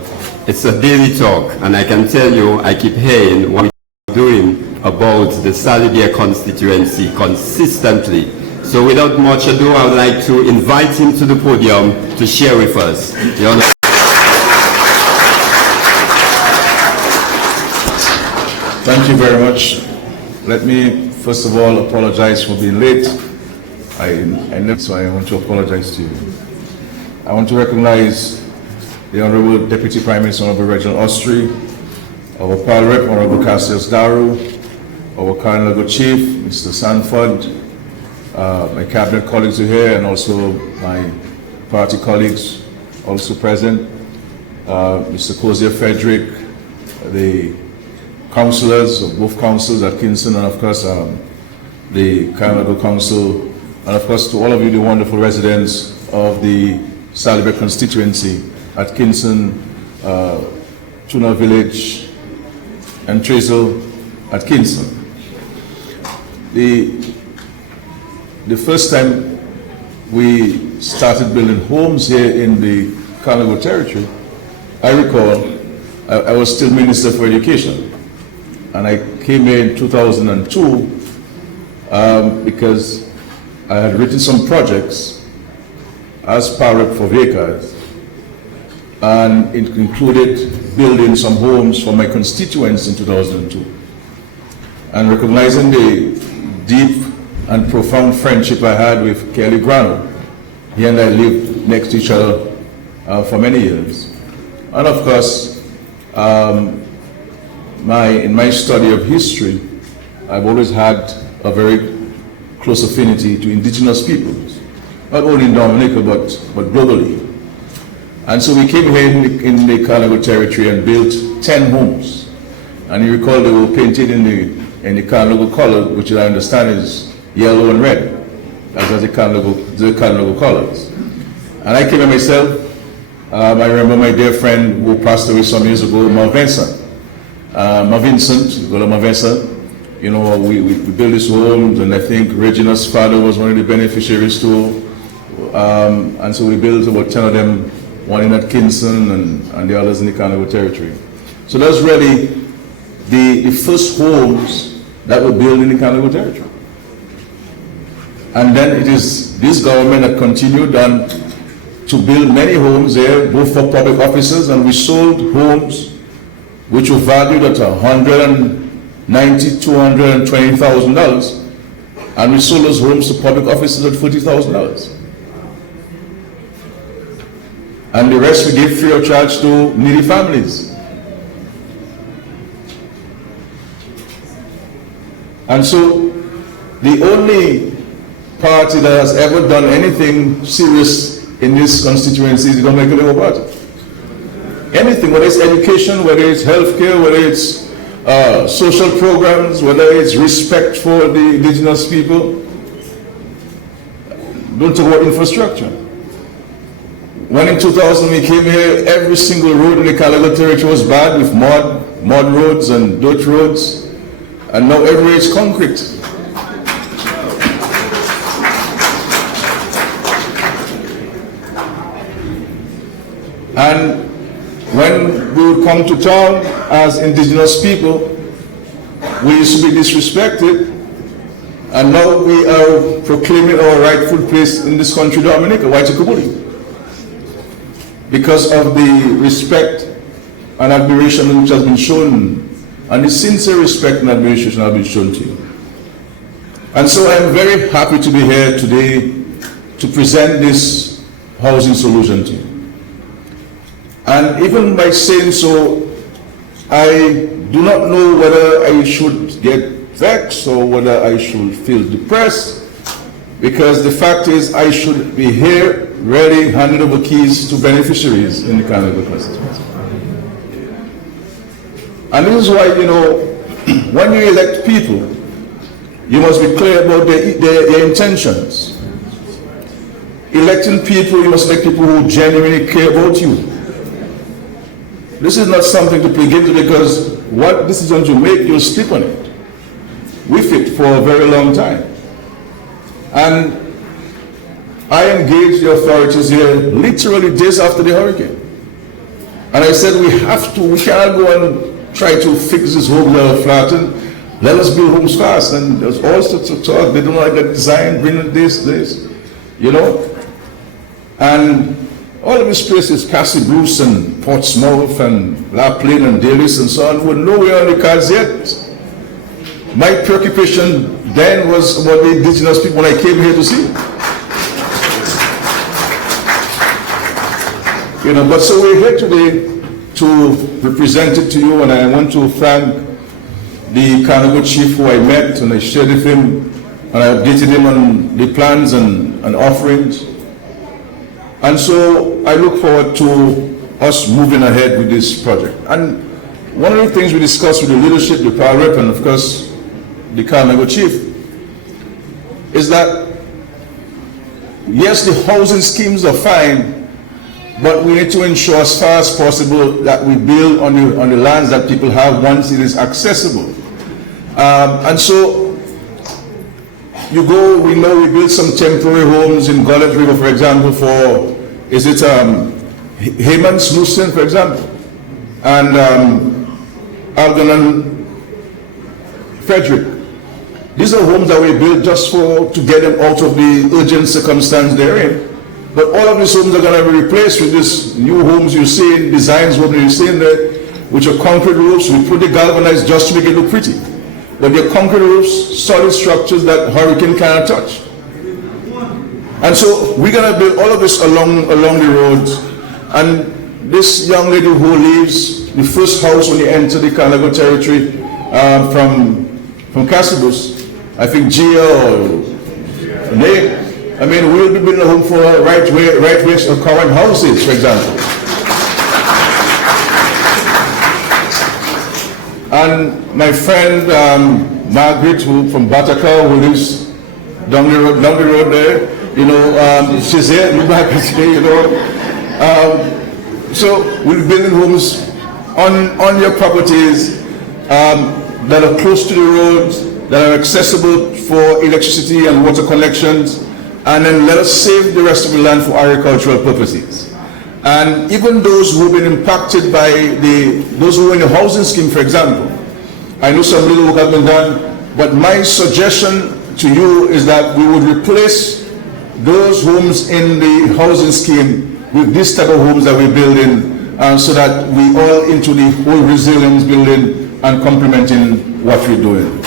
It's a daily talk, and I can tell you, I keep hearing what we're doing about the Salibia constituency consistently. So without much ado, I would like to invite him to the podium to share with us. Thank you very much. Let me first of all apologize for being late. So I want to apologize to you. I want to recognize the Honorable Deputy Prime Minister, Honorable Reginald Ostry, our Pal Rep, Honorable Cassius Daru, our Kalinago Chief, Mr. Sanford, my cabinet colleagues are here, and also my party colleagues also present, Mr. Cozier Frederick, the councillors of both councils at Kingston, and of course the Kalinago Council, and of course to all of you, the wonderful residents of the Salibia constituency at Kingston, Tuna Village, and Treasel at Kingston. The first time we started building homes here in the Kalinago territory, I recall I was still Minister for Education, and I came here in 2002 because I had written some projects as power rep for vehicles, and it included building some homes for my constituents in 2002. And recognizing the deep and profound friendship I had with Kelly Grano, he and I lived next to each other for many years. And of course, in my study of history, I've always had a very close affinity to indigenous peoples, not only in Dominica, but globally. And so we came here in the Kalinago territory and built 10 homes. And you recall they were painted in the Kalinago color, which I understand is yellow and red, as are the Kalinago colors. And I came here myself. I remember my dear friend who passed away some years ago, Vincent, you know, we built these homes, and I think Regina's father was one of the beneficiaries too. And so we built about 10 of them, one in at Kingston and the others in the Kalinago territory. So that's really the first homes that were built in the Kalinago territory. And then it is this government that continued on to build many homes there, both for public officers, and we sold homes which were valued at $190,000, $220,000, and we sold those homes to public officers at $40,000. And the rest we gave free of charge to needy families. And so the only party that has ever done anything serious in this constituency is the Dominican Labour Party. Anything, whether it's education, whether it's healthcare, whether it's social programs, whether it's respect for the indigenous people. Don't talk about infrastructure. When in 2000 we came here, every single road in the Kalinago territory was bad, with mud roads and dirt roads, and now everywhere is concrete. And when we would come to town as indigenous people, we used to be disrespected, and now we are proclaiming our rightful place in this country, Dominica, Waitukubuli, because of the respect and admiration which has been shown, and the sincere respect and admiration have been shown to you. And so I am very happy to be here today to present this housing solution to you. And even by saying so, I do not know whether I should get vexed or whether I should feel depressed, because the fact is I should be here ready, handing over keys to beneficiaries in the Kalinago constituency. And this is why, you know, when you elect people, you must be clear about their intentions. Electing people, you must elect people who genuinely care about you. This is not something to play games with, because what decisions you make, you'll sleep on it. We it for a very long time. And I engaged the authorities here literally days after the hurricane. And I said, we cannot go and try to fix this home that are flattened. Let us build homes fast. And there's all sorts of talk. They don't like the design, bring this, you know. And all of these places, Cassie Bruce and Portsmouth and La Plaine and Dalis and so on, were nowhere on the cards yet. My preoccupation then was about the indigenous people when I came here to see. You know, but so we're here today to represent it to you, and I want to thank the Kalinago chief who I met, and I shared with him, and I updated him on the plans and offerings. And so I look forward to us moving ahead with this project. And one of the things we discussed with the leadership, the power rep, and of course the Kalinago chief, is that yes, the housing schemes are fine, but we need to ensure as far as possible that we build on the lands that people have once it is accessible. And so you go, we know we built some temporary homes in Gullet River, for example, for, is it Heyman's Muslim, for example, and Algon and Frederick. These are homes that we built just to get them out of the urgent circumstance they're in. But all of these homes are going to be replaced with these new homes you see in designs, what you see in there, which are concrete roofs. We put the galvanized just to make it look pretty. But they're concrete roofs, solid structures that hurricane cannot touch. And so we're going to build all of this along the roads. And this young lady who lives the first house when you enter the Kalinago territory from Cassava, I think Gia or Nate, I mean, we'll be building a home for her right where her current house is, for example. And my friend Margaret, from Bataka, who lives down the road there, you know, she's here, you know. So we're building homes on your properties that are close to the roads, that are accessible for electricity and water connections, and then let us save the rest of the land for agricultural purposes. And even those who have been impacted by those who are in the housing scheme, for example, I know some little work has been done, but my suggestion to you is that we would replace those homes in the housing scheme with this type of homes that we're building, so that we all into the whole resilience building and complementing what we're doing.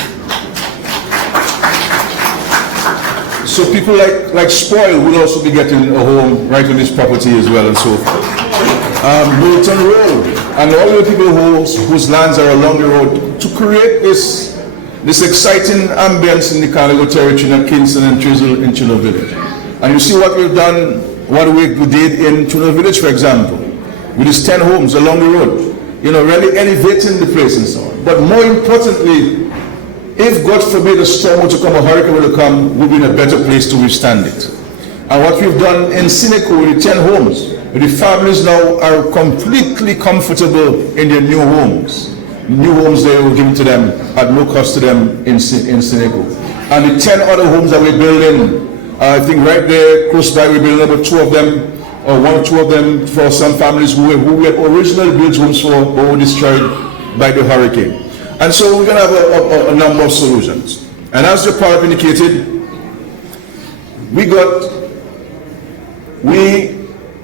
So people like Spoil will also be getting a home right on this property as well, and so forth. Milton Road, and all the people whose lands are along the road, to create this exciting ambience in the Kalinago territory in Kingston and Trizzel in Chuno Village. And you see what we've done, what we did in Chuno Village, for example, with these 10 homes along the road, you know, really elevating the place and so on. But more importantly, if God forbid a storm were to come, a hurricane were to come, we'll be in a better place to withstand it. And what we've done in Seneco with the 10 homes, the families now are completely comfortable in their new homes. New homes they were given to them at no cost to them in Seneco. And the 10 other homes that we're building, I think right there close by, we're building about 2 of them, or 1 or 2 of them for some families who we had originally built homes for but were destroyed by the hurricane. And so we're going to have a number of solutions. And as the power indicated, we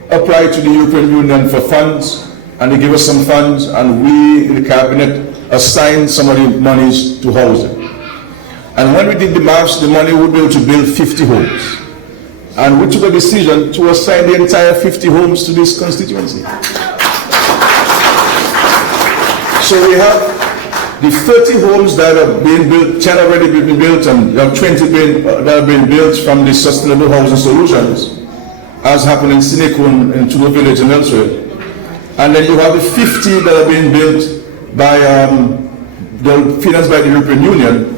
applied to the European Union for funds, and they gave us some funds, and we, in the cabinet, assigned some of the monies to housing. And when we did the maths, the money would be able to build 50 homes. And we took a decision to assign the entire 50 homes to this constituency. So we have the 30 homes that are being built, 10 already been built, and you have 20 that have been built from the Sustainable Housing Solutions, as happened in Seneco and Chuno Village and elsewhere. And then you have the 50 that are being built by, they're financed by the European Union.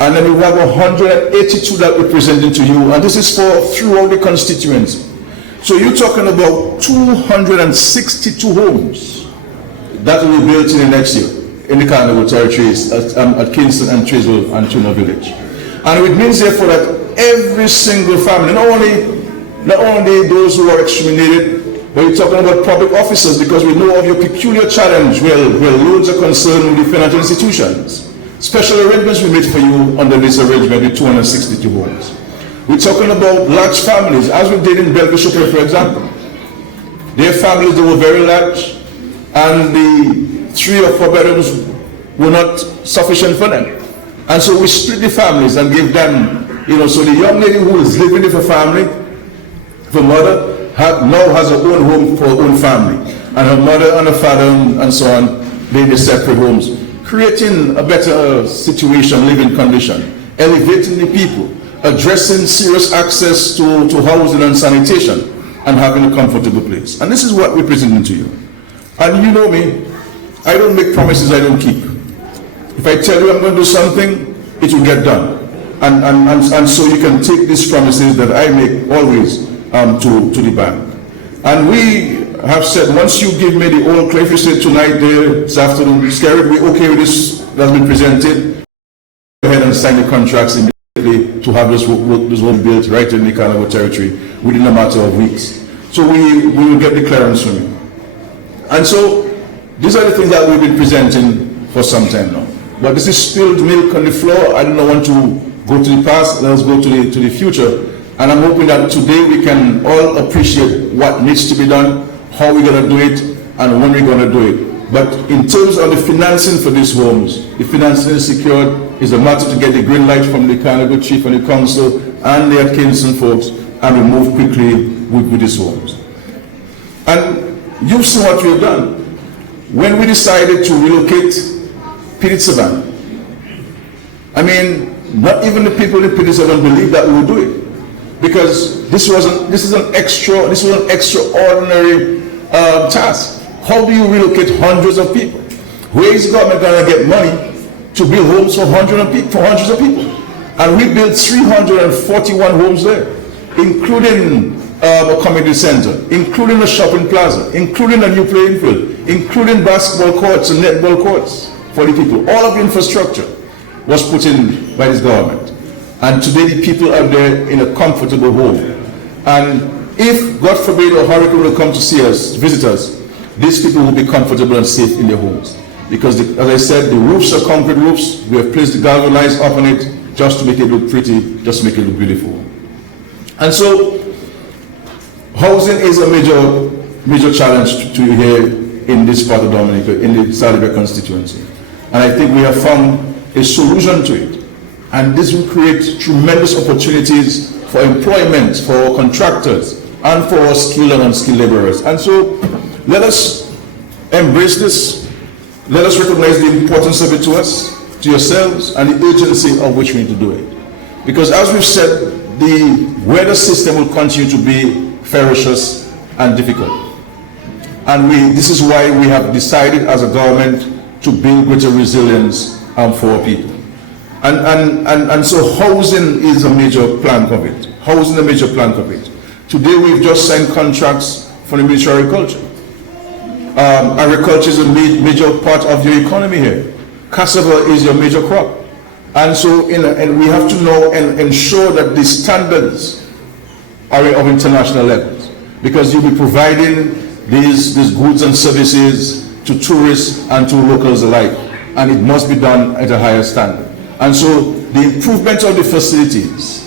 And then we have 182 that we're presenting to you, and this is for throughout the constituency. So you're talking about 262 homes that will be built in the next year. in the Kalinago territories at Kingston and Treswell and Tuna Village. And it means therefore that every single family, not only those who are extremely needed, but we're talking about public officers, because we know of your peculiar challenge where loans are concerned with the financial institutions. Special arrangements we made for you under this arrangement with 262 homes. We're talking about large families, as we did in Belgium, for example. Their families, they were very large, and the 3 or 4 bedrooms were not sufficient for them. And so we split the families and gave them, so the young lady who is living with her family, her mother, now has her own home for her own family. And her mother and her father and so on, they in separate homes, creating a better situation, living condition, elevating the people, addressing serious access to housing and sanitation, and having a comfortable place. And this is what we're presenting to you. And you know me, I don't make promises I don't keep. If I tell you I'm going to do something, it will get done. And so you can take these promises that I make always to the bank. And we have said, once you give me the all clear, if you say tonight, this afternoon, Scarrett, we're okay with this that's been presented, go ahead and sign the contracts immediately to have this home built right in the Kalinago territory within a matter of weeks. So we will get the clearance from you. And so these are the things that we've been presenting for some time now. But this is spilled milk on the floor. I don't want to go to the past, let us go to the future. And I'm hoping that today we can all appreciate what needs to be done, how we're going to do it, and when we're going to do it. But in terms of the financing for these homes, the financing is secured. It's a matter to get the green light from the Kalinago chief and the council and the Kingston folks, and we move quickly with these homes. And you've seen what we've done. When we decided to relocate Piditsavan, I mean, not even the people in Piditsavan believed that we would do it. Because this is an extraordinary task. How do you relocate hundreds of people? Where is the government going to get money to build homes for hundreds of people? And we built 341 homes there, including a community center, including a shopping plaza, including a new playing field, including basketball courts and netball courts for the people. All of the infrastructure was put in by this government. And today the people are there in a comfortable home. And if, God forbid, a hurricane will come to see us, visit us, these people will be comfortable and safe in their homes. Because, as I said, the roofs are concrete roofs. We have placed the galvanized up on it just to make it look pretty, just to make it look beautiful. And so, housing is a major challenge to you here in this part of Dominica, in the Salibia constituency. And I think we have found a solution to it. And this will create tremendous opportunities for employment, for our contractors, and for our skilled and unskilled laborers. And so, let us embrace this. Let us recognize the importance of it to us, to yourselves, and the urgency of which we need to do it. Because as we've said, the weather system will continue to be ferocious and difficult. And this is why we have decided as a government to build greater resilience for our people. And so housing is a major plank of it. Housing is a major plank of it. Today we've just signed contracts for the Ministry of Agriculture. Agriculture is a major part of your economy here. Cassava is your major crop. And so and we have to know and ensure that the standards are of international levels. Because you'll be providing these goods and services to tourists and to locals alike. And it must be done at a higher standard. And so the improvement of the facilities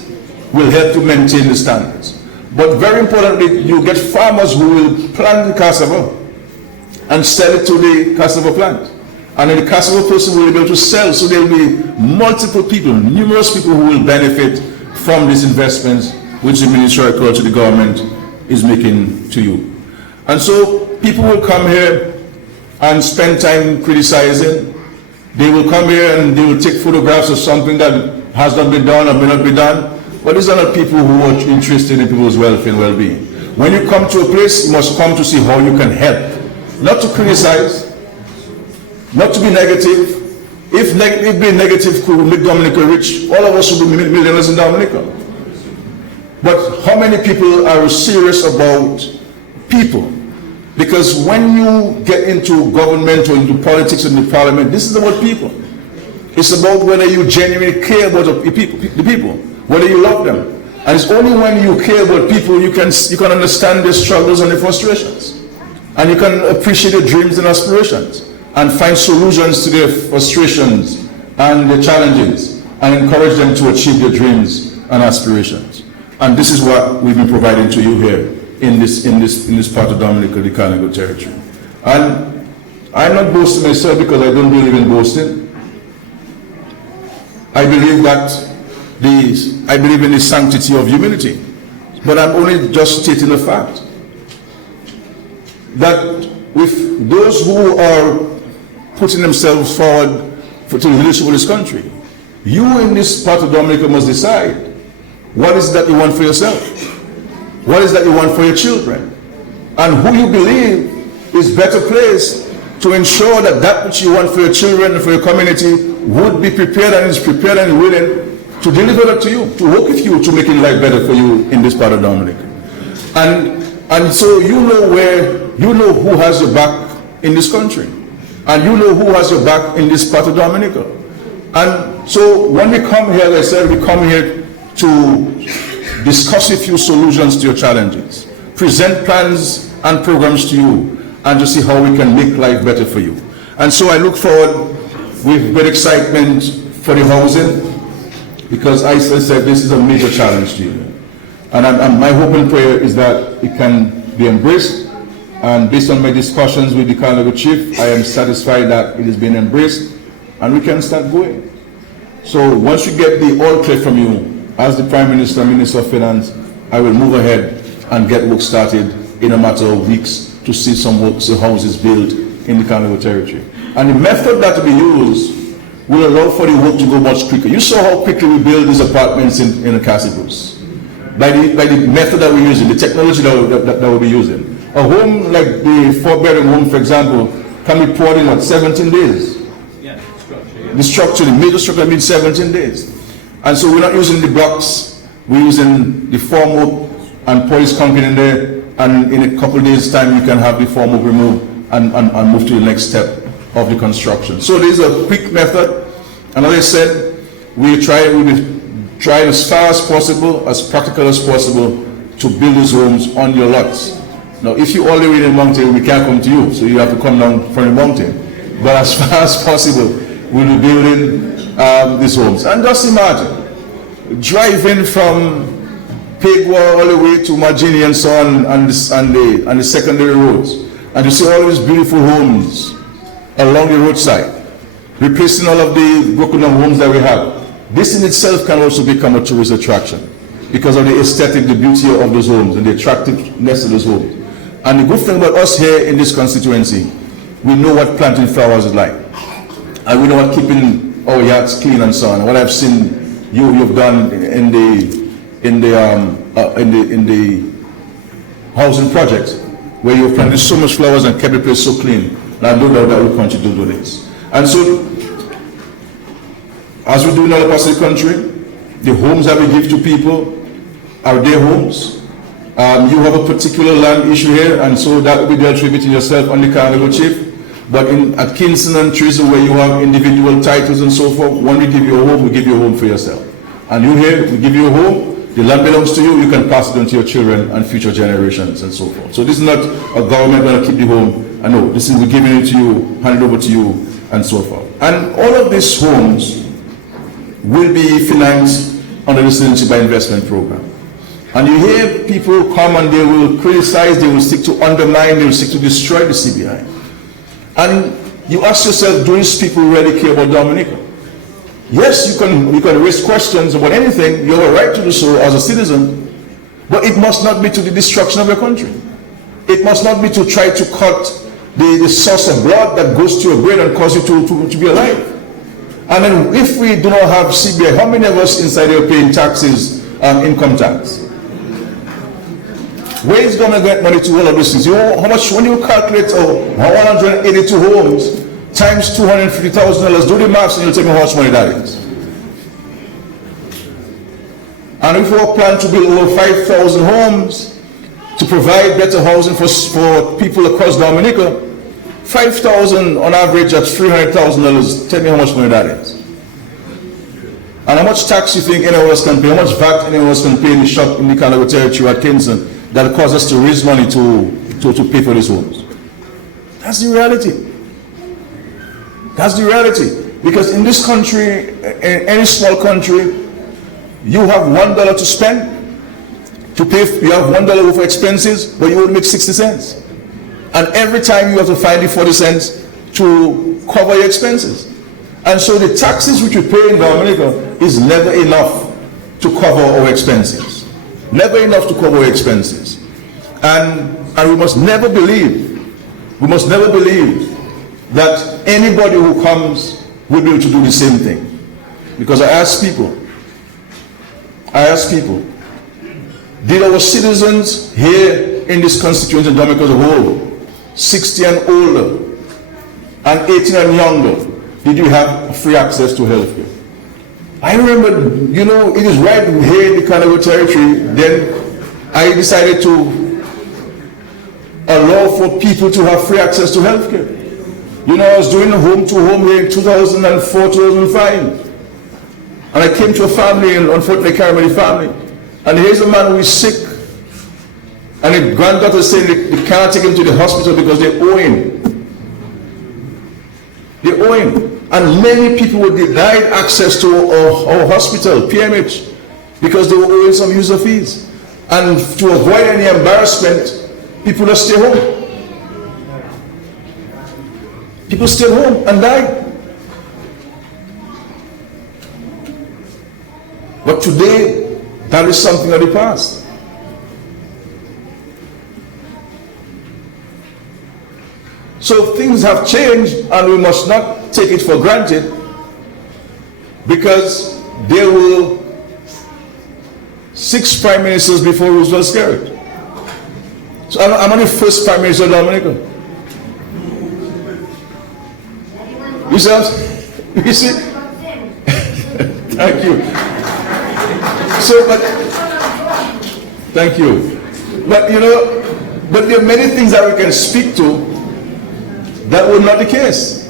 will help to maintain the standards. But very importantly, you get farmers who will plant the cassava and sell it to the cassava plant. And then the cassava person will be able to sell, so there will be multiple people, numerous people who will benefit from these investments which the Ministry of Agriculture, the government, is making to you. And so people will come here and spend time criticizing. They will come here and they will take photographs of something that has not been done or may not be done. But these are not people who are interested in people's welfare and well-being. When you come to a place, you must come to see how you can help. Not to criticize, not to be negative. If being negative could make Dominica rich, all of us would be millionaires in Dominica. But how many people are serious about people? Because when you get into government or into politics and the parliament, this is about people. It's about whether you genuinely care about the people, whether you love them. And it's only when you care about people you can understand their struggles and their frustrations. And you can appreciate their dreams and aspirations and find solutions to their frustrations and their challenges and encourage them to achieve their dreams and aspirations. And this is what we've been providing to you here in this part of Dominica, the Kalinago territory. And I'm not boasting myself because I don't believe in boasting. I believe in the sanctity of humility. But I'm only just stating the fact that with those who are putting themselves forward to the leadership of this country, you in this part of Dominica must decide what is that you want for yourself, what is that you want for your children, and who you believe is better placed to ensure that that which you want for your children and for your community would be prepared and is prepared and willing to deliver that to you, to work with you, to making life better for you in this part of Dominica. And so you know who has your back in this country, and you know who has your back in this part of Dominica. And so when we come here, as I said, we come here to discuss with you solutions to your challenges, present plans and programs to you, and to see how we can make life better for you. And so I look forward with great excitement for the housing, because I said this is a major challenge to you. And my hope and prayer is that it can be embraced. And based on my discussions with the Kalinago chief, I am satisfied that it has been embraced and we can start going. So once you get the all clear from you, as the Prime Minister and Minister of Finance, I will move ahead and get work started in a matter of weeks to see some houses built in the Kalinago territory. And the method that will be used will allow for the work to go much quicker. You saw how quickly we build these apartments in the Cassava. By the method that we're using, the technology that we'll be using. A home like the 4-bedroom home, for example, can be poured in 17 days. Yeah, the major structure means 17 days. And so we're not using the blocks, we're using the formwork and polish concrete in there, and in a couple of days' time you can have the formwork removed and move to the next step of the construction. So there's a quick method, and as I said, we'll try as far as possible, as practical as possible, to build these homes on your lots. Now, if you're all the way in the mountain, we can't come to you, so you have to come down from the mountain. But as far as possible, we'll be building these homes. And just imagine, driving from Pigwa all the way to Margini and so on, and the secondary roads, and you see all these beautiful homes along the roadside, replacing all of the broken down homes that we have. This in itself can also become a tourist attraction because of the aesthetic, the beauty of those homes and the attractiveness of those homes. And the good thing about us here in this constituency, we know what planting flowers is like, and we know what keeping our yards clean and so on. And what I've seen you've done in the housing projects, where you've planted so much flowers and kept the place so clean. And I don't know that we'll continue to do this. And so, as we do in other parts of the country, the homes that we give to people are their homes. You have a particular land issue here, and so that will be dealt with between yourself and the Kalinago chief. But at Kingston and Teresa, where you have individual titles and so forth, when we give you a home, we give you a home for yourself. And you here, we give you a home, the land belongs to you, you can pass it on to your children and future generations and so forth. So this is not a government going to keep the home. I know, this is we're giving it to you, hand it over to you, and so forth. And all of these homes will be financed under the Citizenship by Investment Program. And you hear people come and they will criticize, they will seek to undermine, they will seek to destroy the CBI. And you ask yourself, do these people really care about Dominica? Yes, you can raise questions about anything, you have a right to do so as a citizen, but it must not be to the destruction of your country. It must not be to try to cut the source of blood that goes to your brain and cause you to be alive. And then if we do not have CBI, how many of us inside here are paying taxes, income tax? Where is going to get money to all of these things? You know how much, when you calculate 182 homes times $250,000, do the maths and you'll tell me how much money that is. And if we plan to build over 5,000 homes, to provide better housing for people across Dominica, $5,000 on average at $300,000. Tell me how much money that is. And how much tax you think any of us can pay? How much VAT any of us can pay in the shop in the Kalinago territory at Kingston that causes us to raise money to pay for these homes? That's the reality. That's the reality. Because in this country, in any small country, you have $1 to spend to pay. You have $1 for expenses, but you only make 60 cents. And every time you have to find the 40 cents to cover your expenses. And so the taxes which we pay in Dominica is never enough to cover our expenses. Never enough to cover our expenses. And we must never believe that anybody who comes will be able to do the same thing. Because I ask people, did our citizens here in this constituency in Dominica as a whole, 60 and older, and 18 and younger, did you have free access to health care? I remember, it is right here in the Kalinago territory, then I decided to allow for people to have free access to health care. I was doing home to home here in 2004, 2005. And I came to a family, and unfortunately I carried my family. And here's a man who is sick. And his granddaughter said they cannot take him to the hospital because they owe him. They owe him. And many people were denied access to our hospital, PMH, because they were owing some user fees. And to avoid any embarrassment, people just stay home. People stayed home and died. But today, that is something of the past. So things have changed, and we must not take it for granted, because there were 6 prime ministers before Roosevelt Skerritt. So I'm not the first prime minister of Dominica. You see? Thank you. Thank you. But there are many things that we can speak to that were not the case.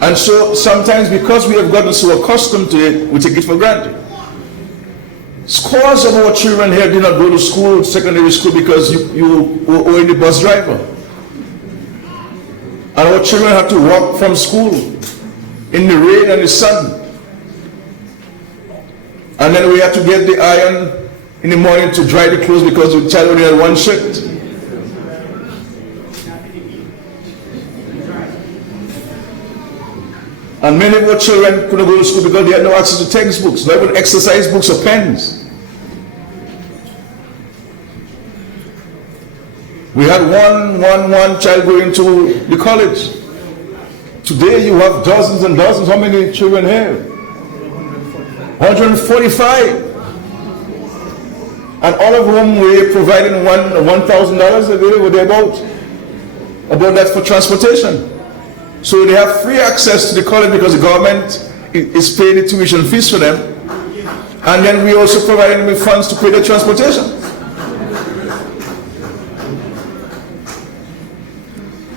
And so sometimes, because we have gotten so accustomed to it, we take it for granted. Scores of our children here did not go to school, secondary school, because you were owing the bus driver. And our children had to walk from school in the rain and the sun. And then we had to get the iron in the morning to dry the clothes because the child only had one shirt. And many of our children couldn't go to school because they had no access to textbooks, not even exercise books or pens. We had one child going to the college. Today you have dozens and dozens. How many children here? 145. And all of whom we're providing $1,000 a day, or about that for transportation. So they have free access to the college because the government is paying the tuition fees for them. And then we also provide them with funds to pay their transportation.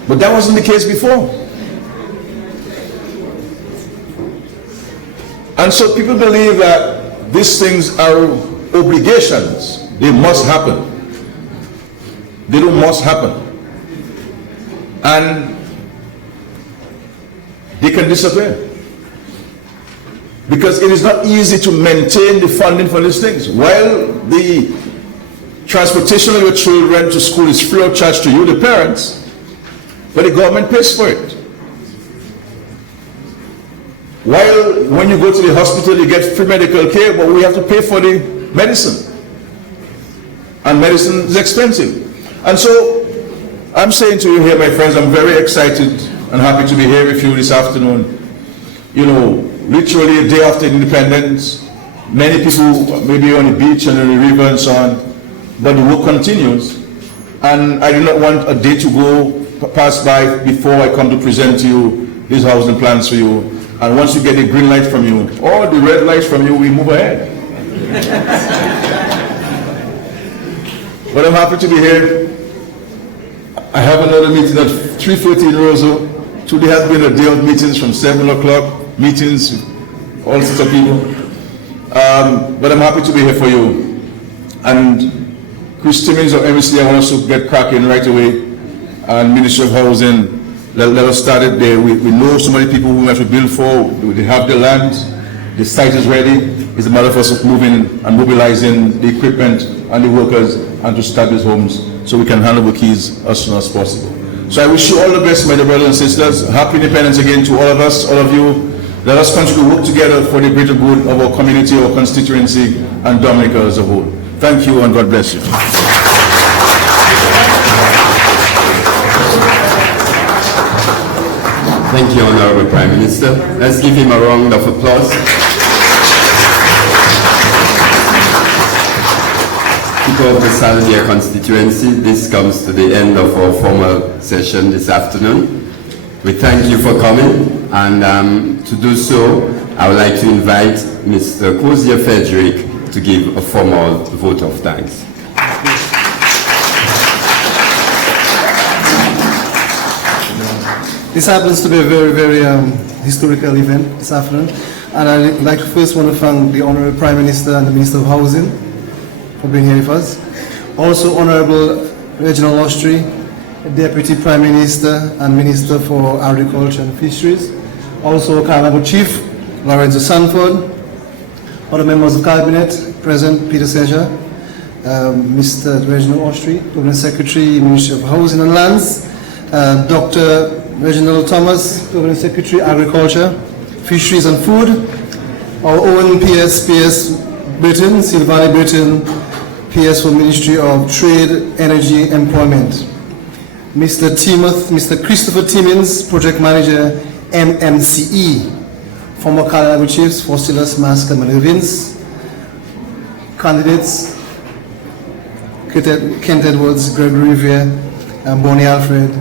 But that wasn't the case before. And so people believe that these things are obligations. They must happen. They don't must happen. And they can disappear. Because it is not easy to maintain the funding for these things. While the transportation of your children to school is free of charge to you, the parents, but the government pays for it. While when you go to the hospital, you get free medical care, but we have to pay for the medicine. And medicine is expensive. And so, I'm saying to you here, my friends, I'm very excited and happy to be here with you this afternoon. Literally a day after independence, many people may be on the beach and on the river and so on, but the work continues. And I do not want a day to pass by before I come to present to you these housing plans for you. And once you get the green light from you, or the red light from you, we move ahead. But I'm happy to be here. I have another meeting at 3:30 in Roseau. Today has been a day of meetings from 7 o'clock, meetings with all sorts of people. But I'm happy to be here for you. And Chris Timmins of MEC, I want us to get cracking right away. And Ministry of Housing, let us start it there. We know so many people who have to build for. They have the land, the site is ready. It's a matter of us moving and mobilizing the equipment and the workers and to start these homes so we can hand over keys as soon as possible. So I wish you all the best, my dear brothers and sisters. Happy Independence again to all of us, all of you. Let us continue to work together for the greater good of our community, our constituency, and Dominica as a whole. Thank you and God bless you. Thank you, Honorable Prime Minister. Let's give him a round of applause. Speaker of the Saldia constituency, this comes to the end of our formal session this afternoon. We thank you for coming, and to do so, I would like to invite Mr. Kozia Frederick to give a formal vote of thanks. This happens to be a very, very historical event this afternoon, and I'd like to first want to thank the Honorable Prime Minister and the Minister of Housing for being here with us. Also, Honorable Reginald Austri, Deputy Prime Minister and Minister for Agriculture and Fisheries. Also, Kalinago Chief Lorenzo Sanford, other members of Cabinet, President Peter Seja, Mr. Reginald Austri, Government Secretary, Ministry of Housing and Lands, Dr. Reginald Thomas, Government Secretary, Agriculture, Fisheries and Food, our own PS Britain, Sylvania Britain, PS for Ministry of Trade, Energy, Employment. Mr. Christopher Timmins, Project Manager, MMCE, former Kalinago Chiefs, Faustinus Mask and Vince, candidates, Kent Edwards, Gregory Riviere, Bonnie Alfred,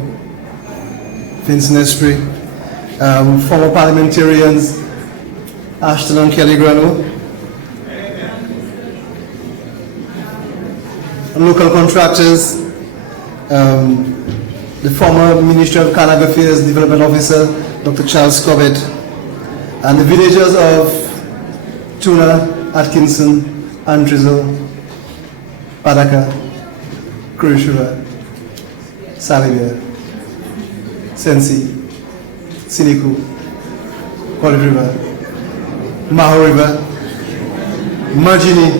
Vincent Esprit, former parliamentarians, Ashton and Kelly Grano, local contractors, the former Ministry of Kalinago Affairs Development Officer, Dr. Charles Cobbett, and the villagers of Tuna, Atkinson, Andrizel, Padaka, Kurishura, Salivia, Sensi, Siniku, College River, Maho River, Margini.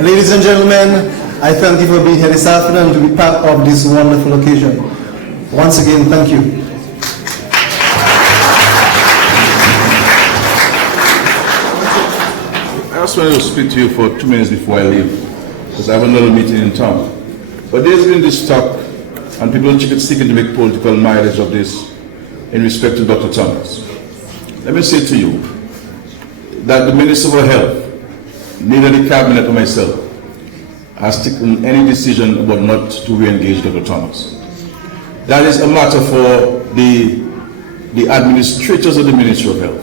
Ladies and gentlemen, I thank you for being here this afternoon to be part of this wonderful occasion. Once again, thank you. I just wanted to speak to you for 2 minutes before I leave, because I have another meeting in town. But there's been this talk, and people seeking to make political mileage of this in respect to Dr. Thomas. Let me say to you that the Minister of Health, neither the Cabinet or myself, has taken any decision about not to re-engage Dr. Thomas. That is a matter for the administrators of the Ministry of Health.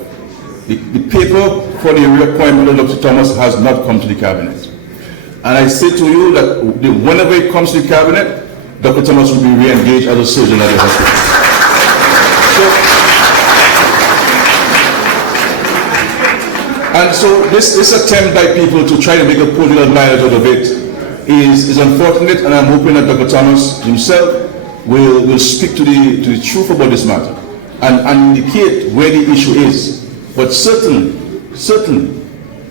The paper for the reappointment of Dr. Thomas has not come to the Cabinet. And I say to you that whenever it comes to the Cabinet, Dr. Thomas will be re-engaged as a surgeon at the hospital. So this attempt by people to try to make a political mileage out of it is unfortunate, and I'm hoping that Dr. Thomas himself will speak to the truth about this matter and indicate where the issue is. But certainly,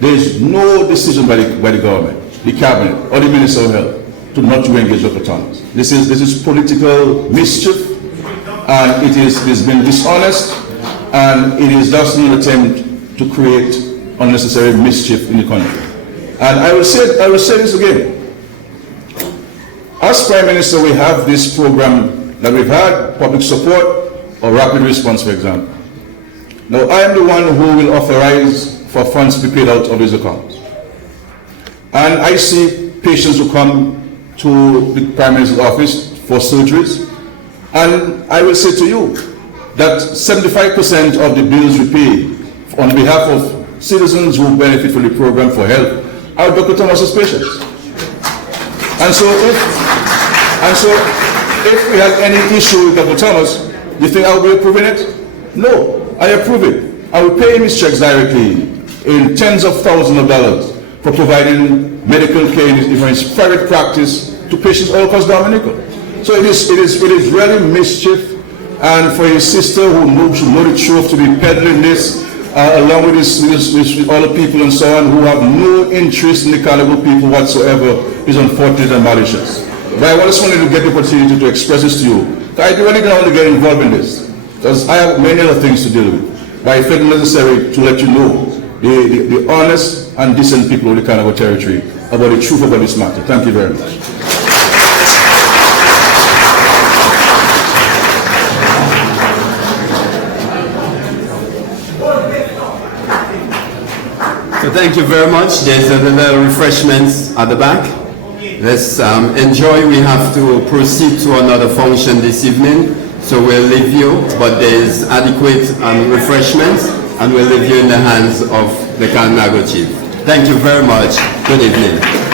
there is no decision by the government, the Cabinet, or the Minister of Health to not to engage Dr. Thomas. This is political mischief, and it has been dishonest, and it is just an attempt to create unnecessary mischief in the country. And I will say this again. As Prime Minister, we have this program that we've had, public support or rapid response, for example. Now, I am the one who will authorize for funds to be paid out of his account. And I see patients who come to the Prime Minister's office for surgeries, and I will say to you that 75% of the bills we pay on behalf of citizens who benefit from the program for health are Dr. Thomas's patients. And so if we had any issue with Dr. Thomas, you think I will be approving it? No, I approve it. I will pay him his checks directly in tens of thousands of dollars for providing medical care in his private practice to patients all across Dominica. So it is really mischief, and for his sister who should know the truth to be peddling this, along with other people and so on who have no interest in the Kalinago people whatsoever, is unfortunate and malicious. But I just wanted to get the opportunity to express this to you. I really don't want to get involved in this, because I have many other things to deal with. But I felt necessary to let you know the honest and decent people of the Kalinago territory about the truth about this matter. Thank you very much. So thank you very much. There's another refreshments at the back. Let's enjoy. We have to proceed to another function this evening, so we'll leave you, but there's adequate refreshments, and we'll leave you in the hands of the Kalinago chief. Thank you very much. Good evening.